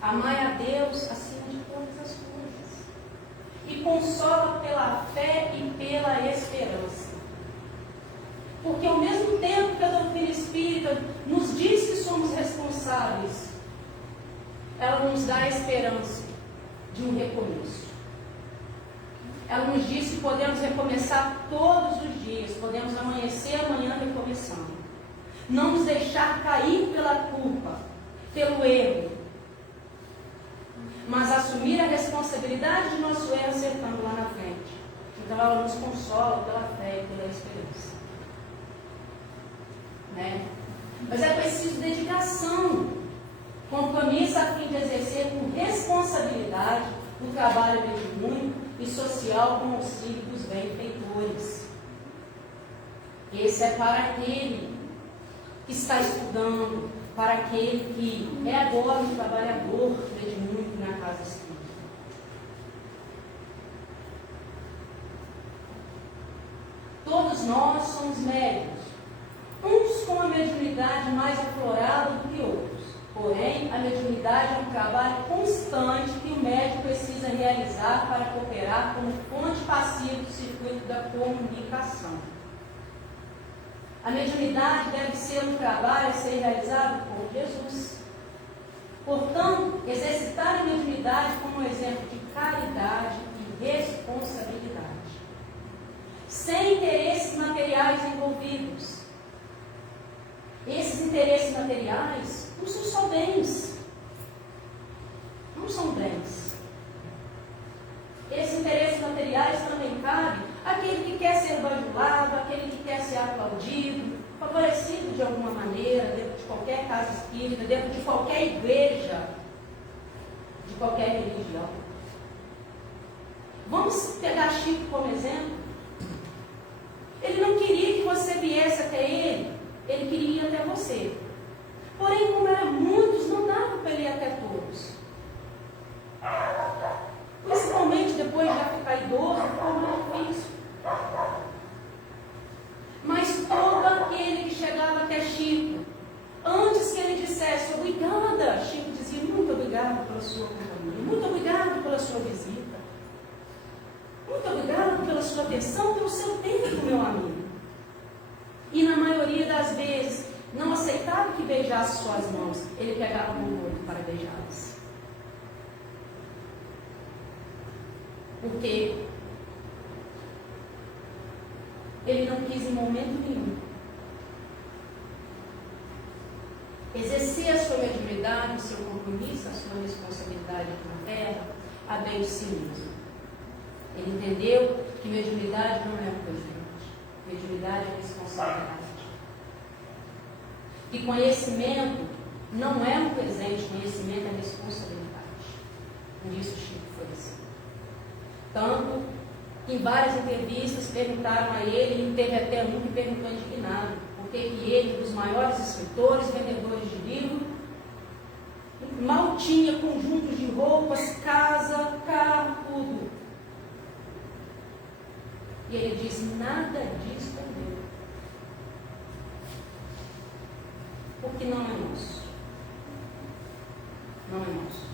Amai a Deus acima de todas as coisas. E consola pela fé e pela esperança. Porque ao mesmo tempo que a doutrina espírita nos diz que somos responsáveis, ela nos dá a esperança de um recomeço. Ela nos diz que podemos recomeçar todos os dias, podemos amanhecer amanhã recomeçando. Não nos deixar cair pela culpa, pelo erro, mas assumir a responsabilidade de nosso erro acertando lá na frente. Então ela nos consola pela fé e pela esperança. Né? Mas é preciso dedicação, compromisso a fim de exercer com responsabilidade o trabalho mediúnico e social com auxílio dos benfeitores. Esse é para aquele que está estudando, para aquele que é agora um trabalhador mediúnico na casa espírita. Todos nós somos médiuns, uns com a mediunidade mais aflorada do que outros. Porém, a mediunidade é um trabalho constante que o médium precisa realizar para cooperar como fonte passiva do circuito da comunicação. A mediunidade deve ser um trabalho a ser realizado por Jesus. Portanto, exercitar a mediunidade como um exemplo de caridade e responsabilidade, sem interesses materiais envolvidos. Esses interesses materiais não são só bens. Não são bens. Esses interesses materiais também cabem aquele que quer ser bajulado, aquele que quer ser aplaudido, favorecido de alguma maneira, dentro de qualquer casa espírita, dentro de qualquer igreja, de qualquer religião. Vamos pegar Chico como exemplo. Ele não queria que você viesse até ele, ele queria ir até você. Porém, como eram muitos, não dava para ele ir até todos. Principalmente depois de já ficar idoso, ficou mais difícil. Mas todo aquele que chegava até Chico, antes que ele dissesse obrigada, Chico dizia muito obrigado pela sua companhia, muito obrigado pela sua visita, muito obrigado pela sua atenção, pelo seu tempo, meu amigo. E na maioria das vezes, não aceitava que beijasse suas mãos, ele pegava a mão do outro para beijá-las. Porque ele não quis em momento nenhum exercer a sua mediunidade, o seu compromisso, a sua responsabilidade na terra, a bem de si mesmo. Ele entendeu que mediunidade não é um presente, mediunidade é responsabilidade. E conhecimento não é um presente, conhecimento é responsabilidade. Por isso Chico foi assim. Tanto que em várias entrevistas perguntaram a ele, e teve até um que perguntou indignado, por que ele, dos maiores escritores, vendedores de livro, mal tinha conjuntos de roupas, casa, carro, tudo. E ele disse, nada disso é meu. Porque não é nosso. Não é nosso.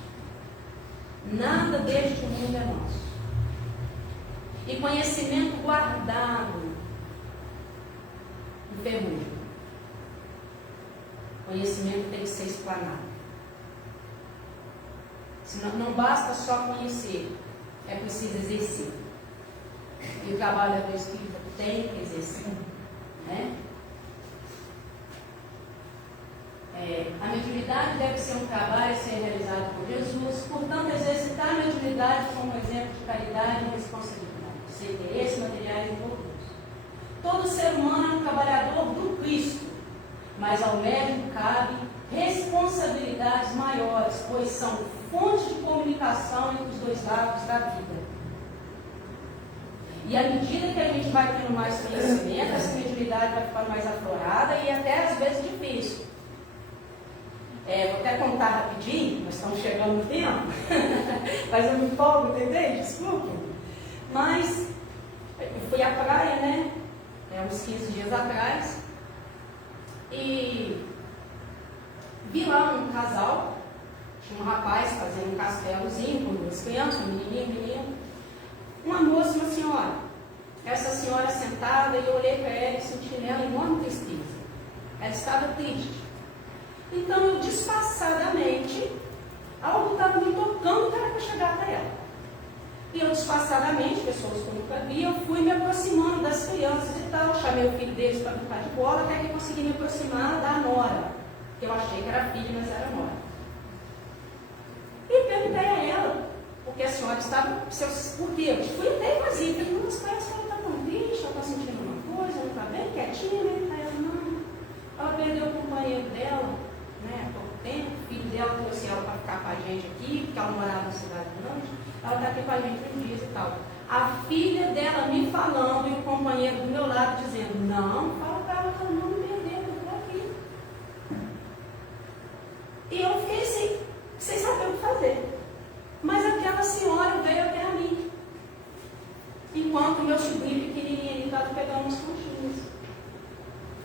Nada deste mundo é nosso. E conhecimento guardado em ferrugem. Conhecimento tem que ser explanado. Senão, não basta só conhecer, é preciso exercer. E o trabalho do Espírito tem que exercer. Né? A mediunidade deve ser um trabalho a ser realizado por Jesus, portanto, exercitar a mediunidade como exemplo de caridade e responsabilidade, sem interesses materiais envolvidos. Todo ser humano é um trabalhador do Cristo, mas ao médium cabe responsabilidades maiores, pois são fontes de comunicação entre os dois lados da vida. E à medida que a gente vai tendo mais conhecimento, essa mediunidade vai ficando mais aflorada e até às vezes difícil. Vou até contar rapidinho, nós estamos chegando no tempo, mas eu me empolgo, entendeu? Desculpa. Mas eu fui à praia, né? Uns 15 dias atrás, e vi lá um casal, tinha um rapaz fazendo um castelozinho com duas crianças, um menino. Uma moça e uma senhora. Essa senhora sentada, e eu olhei para ela e senti nela enorme tristeza. Ela estava triste. Então eu disfarçadamente, algo estava me tocando para chegar até ela. E eu disfarçadamente, pessoas que eu nunca vi, eu fui me aproximando das crianças e tal. Chamei o filho deles para brincar de bola, até que eu consegui me aproximar da nora, que eu achei que era filha, mas era nora. E perguntei a ela, porque a senhora estava, por quê? Eu fui até vazia, falei, nossa, parece que ela está tão triste, ela está sentindo uma coisa, ela está bem quietinha, né? Aí ela, não, ela perdeu o companheiro dela, né, há pouco tempo, o filho dela trouxe ela para ficar com a gente aqui, porque ela morava na cidade grande, ela está aqui com a gente uns dias e tal. A filha dela me falando e o companheiro do meu lado dizendo, não, fala para ela que ela não me perdeu, eu estou aqui. E eu fiquei assim, sem saber o que fazer. Mas aquela senhora veio até a mim, enquanto meu sobrinho pequenininho estava pegando uns conchinhos.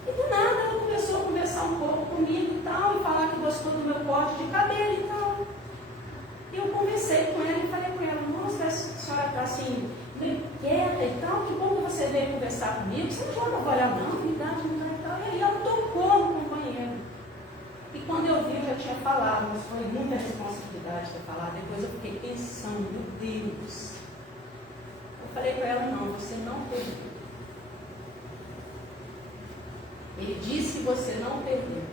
E do nada ela começou a conversar um pouco comigo e tal, e falar que gostou do meu corte de cabelo e tal. E eu conversei com ela e falei com ela, nossa, a senhora está assim, meio quieta e tal, que bom que você veio conversar comigo, você não joga bola não, idade não e tal. E aí ela tocou no companheiro. E quando eu vi, eu já tinha falado, mas foi muita responsabilidade para falar. Depois eu fiquei pensando, meu Deus. Eu falei para ela, não, você não perdeu. Ele disse que você não perdeu.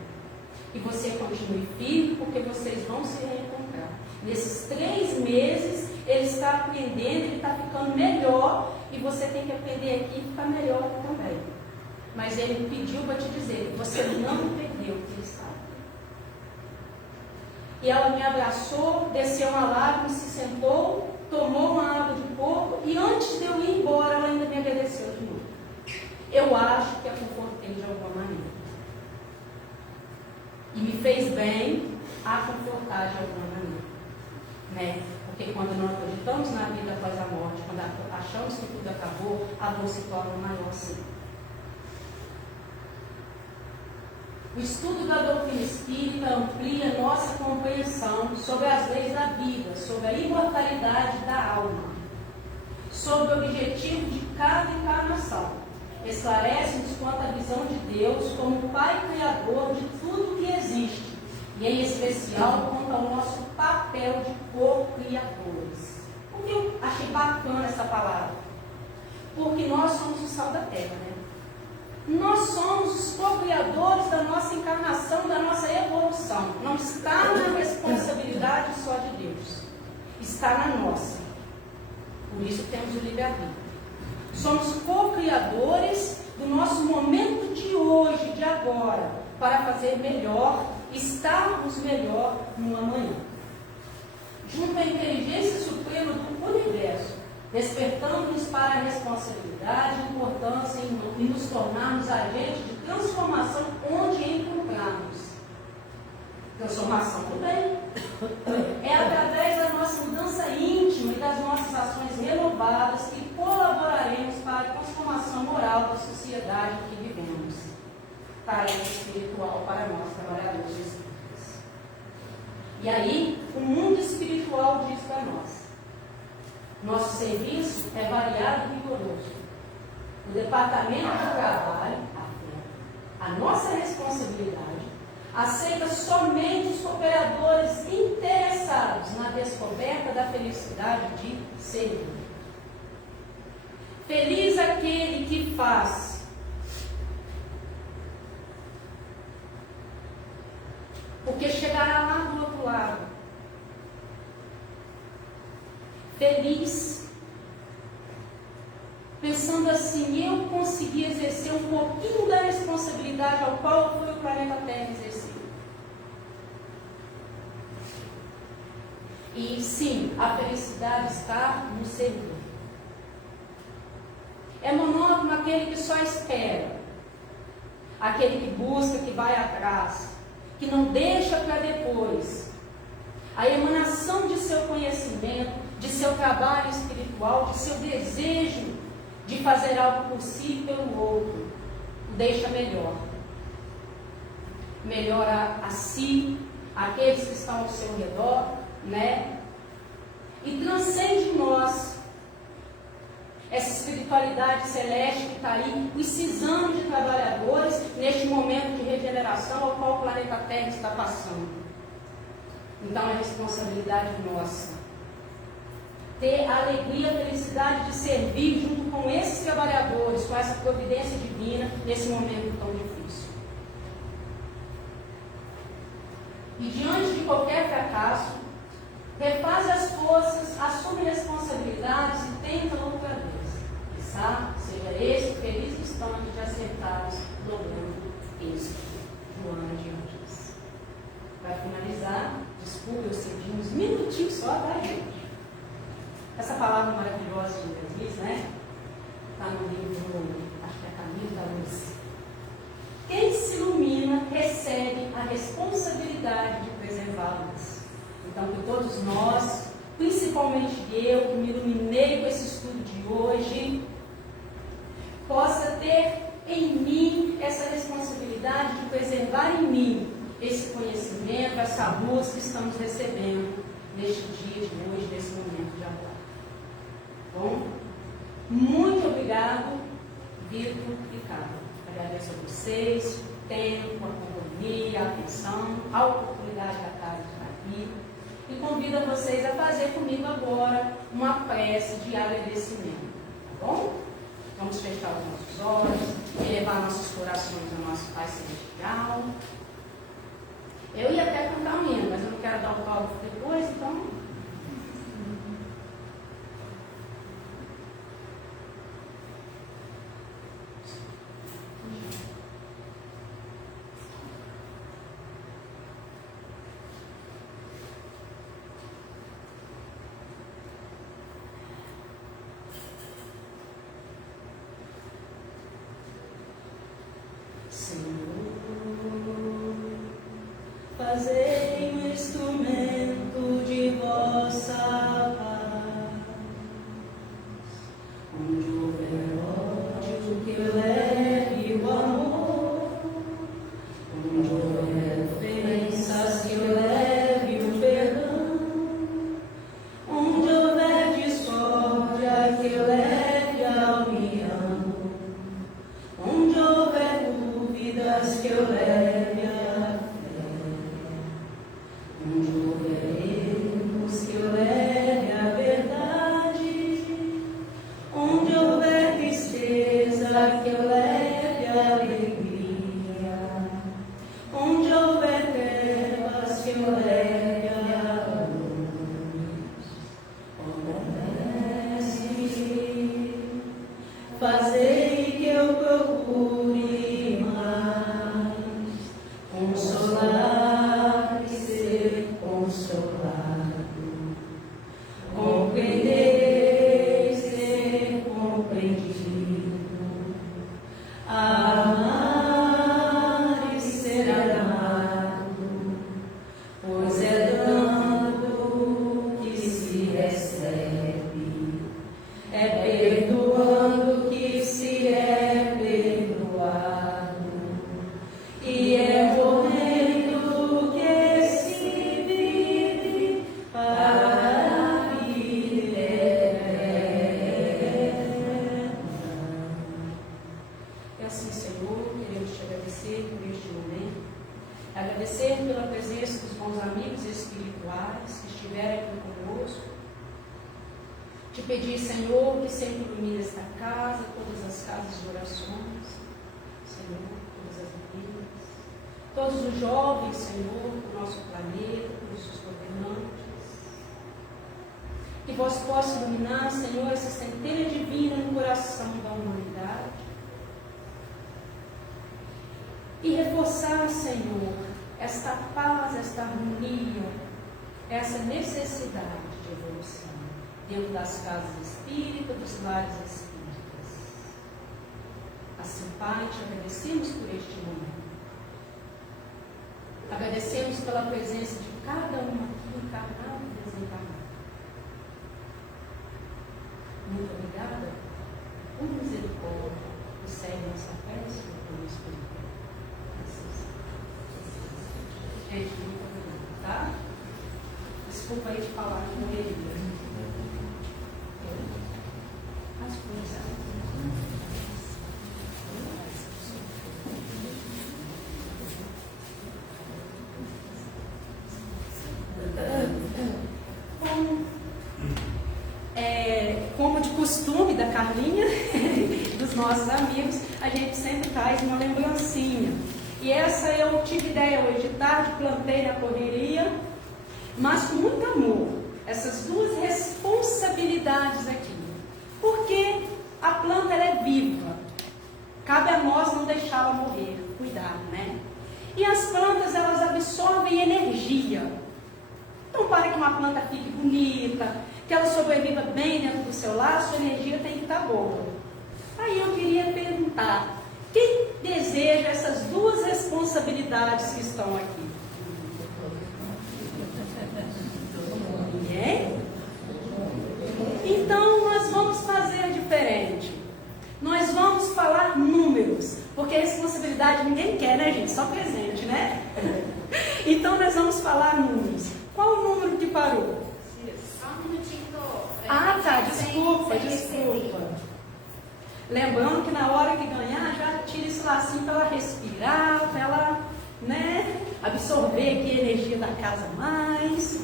Que você continue firme, porque vocês vão se reencontrar. Nesses 3 meses, ele está aprendendo, ele está ficando melhor, e você tem que aprender aqui e ficar melhor também. Mas ele pediu para te dizer que você não perdeu, que ele está. E ela me abraçou, desceu uma lágrima, se sentou, tomou uma água de coco, e antes de eu ir embora, ela ainda me agradeceu de novo. Eu acho que a confortei de alguma maneira. E me fez bem a confortar de alguma maneira. Né? Porque quando nós acreditamos na vida após a morte, quando achamos que tudo acabou, a dor se torna maior sim. O estudo da doutrina espírita amplia nossa compreensão sobre as leis da vida, sobre a imortalidade da alma, sobre o objetivo de cada encarnação. Esclarece-nos quanto à visão de Deus como Pai Criador de tudo que existe, e em especial quanto ao nosso papel de co-criadores. Porque a Achei bacana essa palavra. Porque nós somos o sal da terra, né? Nós somos os co-criadores da nossa encarnação, da nossa evolução. Não está na responsabilidade só de Deus. Está na nossa. Por isso temos o livre-arbítrio. Somos co-criadores do nosso momento de hoje, de agora, para fazer melhor, estarmos melhor no amanhã. Junto à inteligência suprema do universo, despertando-nos para a responsabilidade e importância em nos tornarmos agentes de transformação onde encontrarmos. Transformação também. É através da nossa mudança íntima e das nossas ações renovadas que colaboraremos para a transformação moral da sociedade em que vivemos. Tarefa espiritual para nós, trabalhadores espíritas. E aí, o mundo espiritual diz para nós: nosso serviço é variado e rigoroso. O departamento do trabalho, a nossa responsabilidade, aceita somente os cooperadores interessados na descoberta da felicidade de servir. Feliz aquele que faz, porque chegará lá do outro lado. Feliz, pensando assim: eu consegui exercer um pouquinho da responsabilidade ao qual foi o planeta Terra exercido. E sim, a felicidade está no servir. É monótono aquele que só espera, aquele que busca, que vai atrás, que não deixa para depois. A emanação de seu conhecimento, de seu trabalho espiritual, de seu desejo de fazer algo por si e pelo outro, o deixa melhor. Melhora a si, aqueles que estão ao seu redor, né? E transcende em nós essa espiritualidade celeste que está aí, precisando de trabalhadores neste momento de regeneração ao qual o planeta Terra está passando. Então é responsabilidade nossa ter a alegria e a felicidade de servir junto com esses trabalhadores, com essa providência divina nesse momento tão difícil. E diante de qualquer fracasso, refaz as forças, assume responsabilidades e tenta outra vez. Quizá seja esse o feliz instante de acertares logrando isso. Joana de Anjos. Para finalizar, desculpa, eu cedi uns minutinhos só, tá, gente? Essa palavra maravilhosa de Jesus, né? Está no livro, acho que é Caminho da Luz. Quem se ilumina recebe a responsabilidade de preservá-los. Então, que todos nós, principalmente eu, que me iluminei com esse estudo de hoje, possa ter em mim essa responsabilidade de preservar em mim esse conhecimento, essa luz que estamos recebendo neste dia de hoje, nesse momento de agora. Bom, muito obrigado, Vitor e Carla. Agradeço a vocês o tempo, a companhia, a atenção, a oportunidade da casa de estar aqui. E convido a vocês a fazer comigo agora uma prece de agradecimento. Tá bom? Vamos fechar os nossos olhos, elevar nossos corações ao nosso Pai Celestial. Eu ia até cantar um hino, mas eu não quero dar autógrafo depois, então. Fazei um instrumento de vossa paz, onde houver ódio que leve o amor, onde houver ofensas que leve o perdão, onde houver discórdia que leve a união, onde houver dúvidas que eu leve a Agradecer pela presença dos bons amigos espirituais que estiveram aqui conosco. Te pedir, Senhor, que sempre ilumine esta casa, todas as casas de orações, Senhor, todas as vidas, todos os jovens, Senhor, do nosso planeta, todos os governantes. Que vós possa iluminar, Senhor, essa centelha divina no coração da humanidade. E reforçar, Senhor, esta paz, esta harmonia, essa necessidade de evolução dentro das casas espíritas, dos lares espíritas. Assim, Pai, te agradecemos por este momento. Agradecemos pela presença de cada um aqui, encarnado e desencarnado. Muito obrigada por misericórdia, por ser nossa prece pelo Espírito. Gente, muito obrigada, tá? Desculpa aí de falar com ele. As coisas. Como de costume da Carlinha, dos nossos amigos, a gente sempre traz uma lembrancinha. E essa eu tive ideia hoje de tarde, plantei na correria, mas com muito amor. Essas duas responsabilidades aqui. Porque a planta ela é viva. Cabe a nós não deixá-la morrer. Cuidado, né? E as plantas, elas absorvem energia. Então, para que uma planta fique bonita, que ela sobreviva bem dentro do seu lar, sua energia tem que estar boa. Aí eu queria perguntar, quem deseja essas duas responsabilidades que estão aqui? Ninguém? Então, nós vamos fazer diferente. Nós vamos falar números, porque a responsabilidade ninguém quer, né, gente? Só presente, né? Então, nós vamos falar números. Qual o número que parou? Só um minutinho. Ah, tá, desculpa. Lembrando que na hora que ganhar, já tira esse lacinho para ela respirar, para ela, né, absorver aqui a energia da casa mais.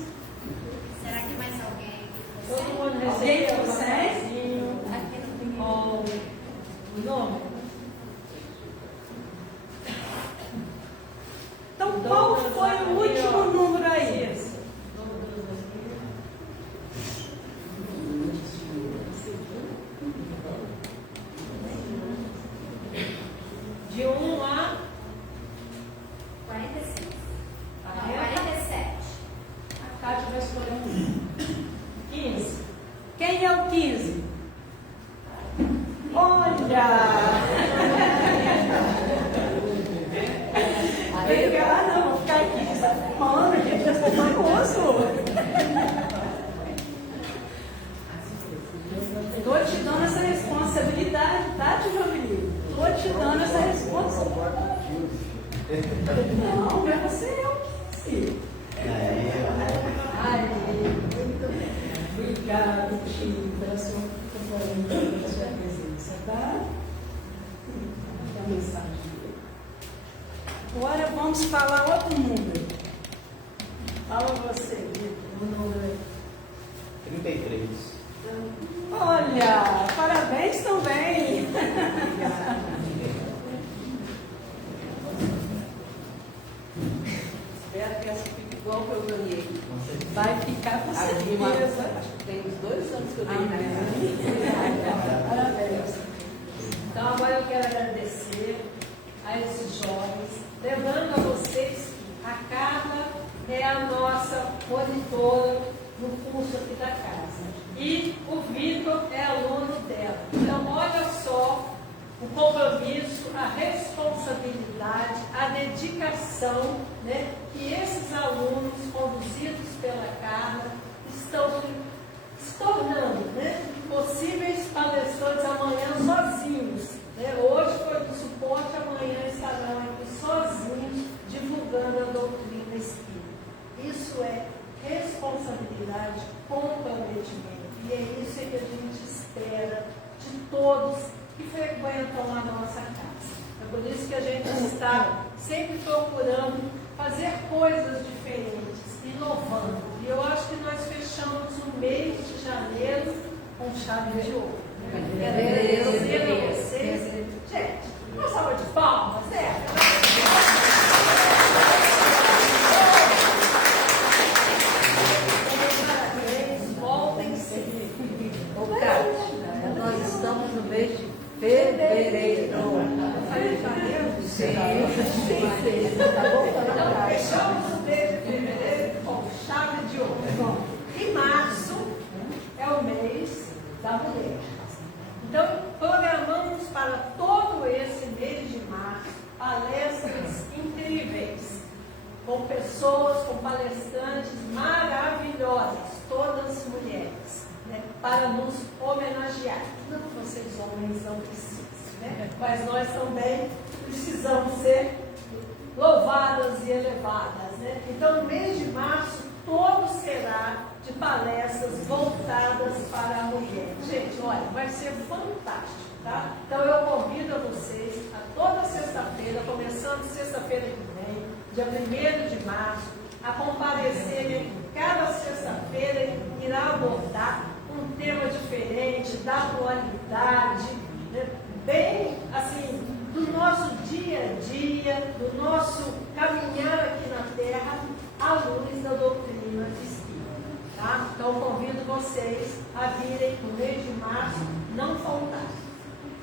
Será que mais alguém? Todo mundo alguém consegue? Aqui não tem O nome? Então, qual foi o último número aí? De 1 a 46. Ah, Não, é? 47. A Cátia vai escolher um número. 15. Quem é o 15? Olha! Pegar, não, vou ficar aqui filmando, gente, eu sou famoso. Estou te dando essa responsabilidade, tá, Tijovili? Estou te dando essa responsabilidade. Não, mas você é o 15. Ai, obrigado, Tio, pela sua presença, tá? A mensagem. Agora vamos falar outro número. Fala você, Vitor. O número 33. Olha, parabéns também. Espero que essa fique igual que eu ganhei. Vai ficar com Acho certeza. que tem uns 2 anos que eu ganhei. Amém. Parabéns. Então agora eu quero agradecer a esses jovens, lembrando a vocês que a Carla é a nossa monitora no curso aqui da casa. E o Vitor é aluno dela. Então olha só o compromisso, a responsabilidade, a dedicação, né, que esses alunos conduzidos pela Carla estão se tornando, né, possíveis palestrantes amanhã sozinhos. Né? Hoje foi do suporte, amanhã estarão aqui sozinhos divulgando a doutrina espírita. Isso é responsabilidade, comprometimento. E é isso que a gente espera de todos que frequentam a nossa casa. É por isso que a gente está sempre procurando chave de ouro. Quero agradecer a vocês. Gente, uma salva de palmas, certo? Parabéns, voltem sempre. Ô, Kátia, nós estamos no mês de fevereiro. Sim. Tá voltando Então, atrás. fechamos o mês de fevereiro com chave de ouro. E março é o mês da mulher. Então, programamos para todo esse mês de março palestras incríveis, com pessoas, com palestrantes maravilhosas, todas mulheres, né, para nos homenagear. Não que vocês homens não precisem, né, mas nós também precisamos ser louvadas e elevadas. Né? Então, no mês de março, todo será de palestras voltadas para a mulher. Gente, olha, vai ser fantástico, tá? Então, eu convido a vocês a toda sexta-feira, começando sexta-feira que vem, dia 1º de março, a comparecerem cada sexta-feira, irá abordar um tema diferente, da atualidade, né? Bem, assim, do nosso dia a dia, do nosso caminhar aqui na Terra, à luz da doutrina espírita. Tá? Então, convido vocês a virem no mês de março, não faltar.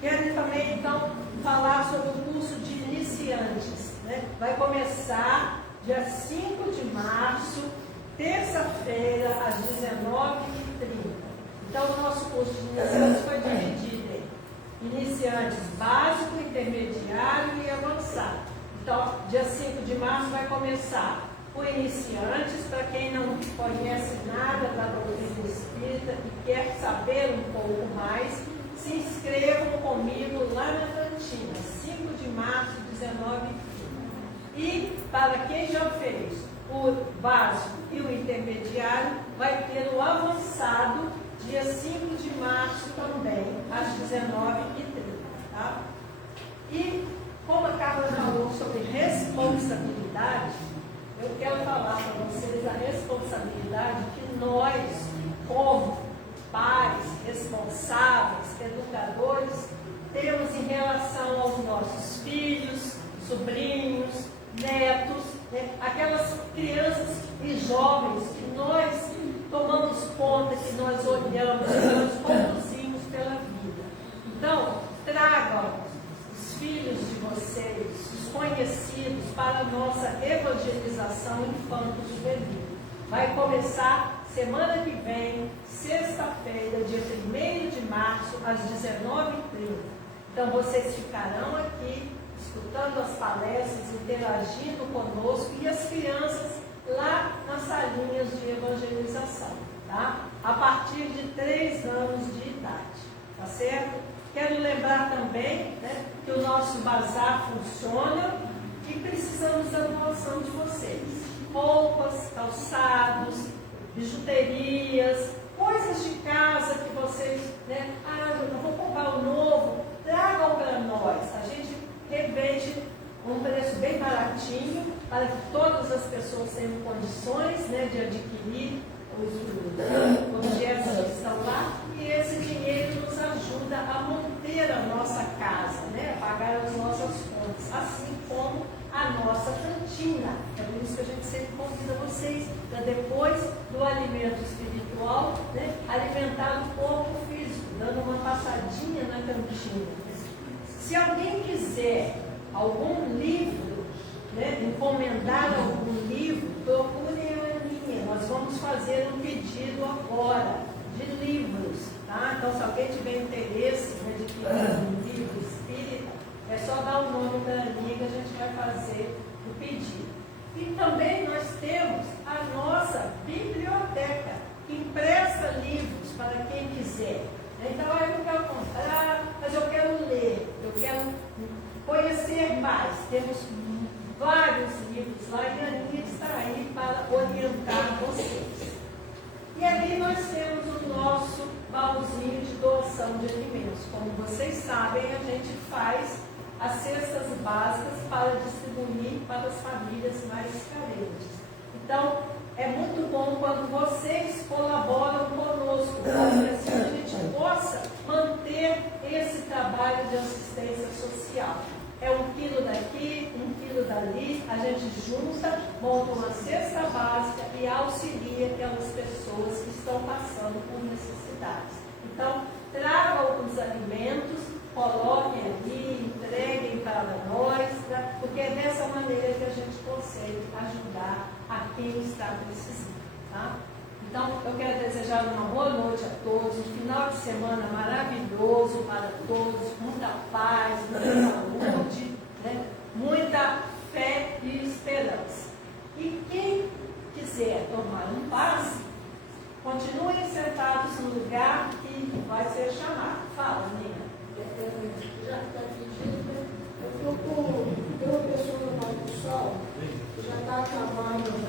Quero também, então, falar sobre o curso de iniciantes. Né? Vai começar dia 5 de março, terça-feira, às 19h30. Então, o nosso curso de iniciantes foi dividido em iniciantes básico, intermediário e avançado. Então, dia 5 de março vai começar o iniciantes, para quem não conhece nada da doutrina espírita e quer saber um pouco mais, se inscrevam comigo lá na cantina, 5 de março, 19h30. E para quem já fez o básico e o intermediário, vai ter o avançado, dia 5 de março também, às 19h30. Tá? E como a Carla falou sobre responsabilidade, eu quero falar para vocês a responsabilidade que nós, como pais, responsáveis, educadores, temos em relação aos nossos filhos, sobrinhos, netos, né? Aquelas crianças e jovens que nós tomamos conta, que nós olhamos, que nós conduzimos pela vida. Então, tragam os filhos de vocês, os conhecidos, para a nossa evangelização infanto-juvenil. Vai começar semana que vem, sexta-feira, dia 1º de março, às 19h30. Então, vocês ficarão aqui, escutando as palestras, interagindo conosco, e as crianças lá nas salinhas de evangelização, tá? A partir de 3 anos de idade, tá certo? Quero lembrar também, né, que o nosso bazar funciona e precisamos da doação de vocês. Roupas, calçados, bijuterias, coisas de casa que vocês, né, eu vou comprar um novo, tragam para nós. A gente revende um preço bem baratinho, para que todas as pessoas tenham condições, né, de adquirir os objetos que estão lá, e esse dinheiro nos ajuda a manter a nossa casa, né, a pagar as nossas contas, assim como a nossa cantina. É por isso que a gente sempre convida vocês para, depois do alimento espiritual, né, alimentar o corpo físico, dando uma passadinha na cantina. Se alguém quiser algum livro, né, encomendar algum livro, procurem a Aninha. Nós vamos fazer um pedido agora de livros, tá? Então, se alguém tiver interesse em adquirir um livro espírita, é só dar o nome da Aninha que a gente vai fazer o pedido. E também nós temos a nossa biblioteca, que empresta livros para quem quiser. Então, eu não quero comprar, mas eu quero ler, eu quero conhecer mais. Temos vários livros lá e a Aninha está aí para orientar vocês. E ali nós temos o nosso baúzinho de doação de alimentos. Como vocês sabem, a gente faz as cestas básicas para distribuir para as famílias mais carentes. Então, é muito bom quando vocês colaboram conosco, porque assim a gente pode ter esse trabalho de assistência social. É 1 quilo daqui, 1 quilo dali, a gente junta, monta uma cesta básica e auxilia aquelas pessoas que estão passando por necessidades. Então, tragam os alimentos, coloquem ali, entreguem para nós, porque é dessa maneira que a gente consegue ajudar a quem está precisando. Tá? Então, eu quero desejar uma boa noite a todos, um final de semana maravilhoso para todos, muita paz, muita saúde, né? Muita fé e esperança. E quem quiser tomar um passe, continuem sentados no lugar que vai ser chamado. Fala, Nina. Já está pedindo, eu estou com uma pessoa no Banco do Sol, já está acabando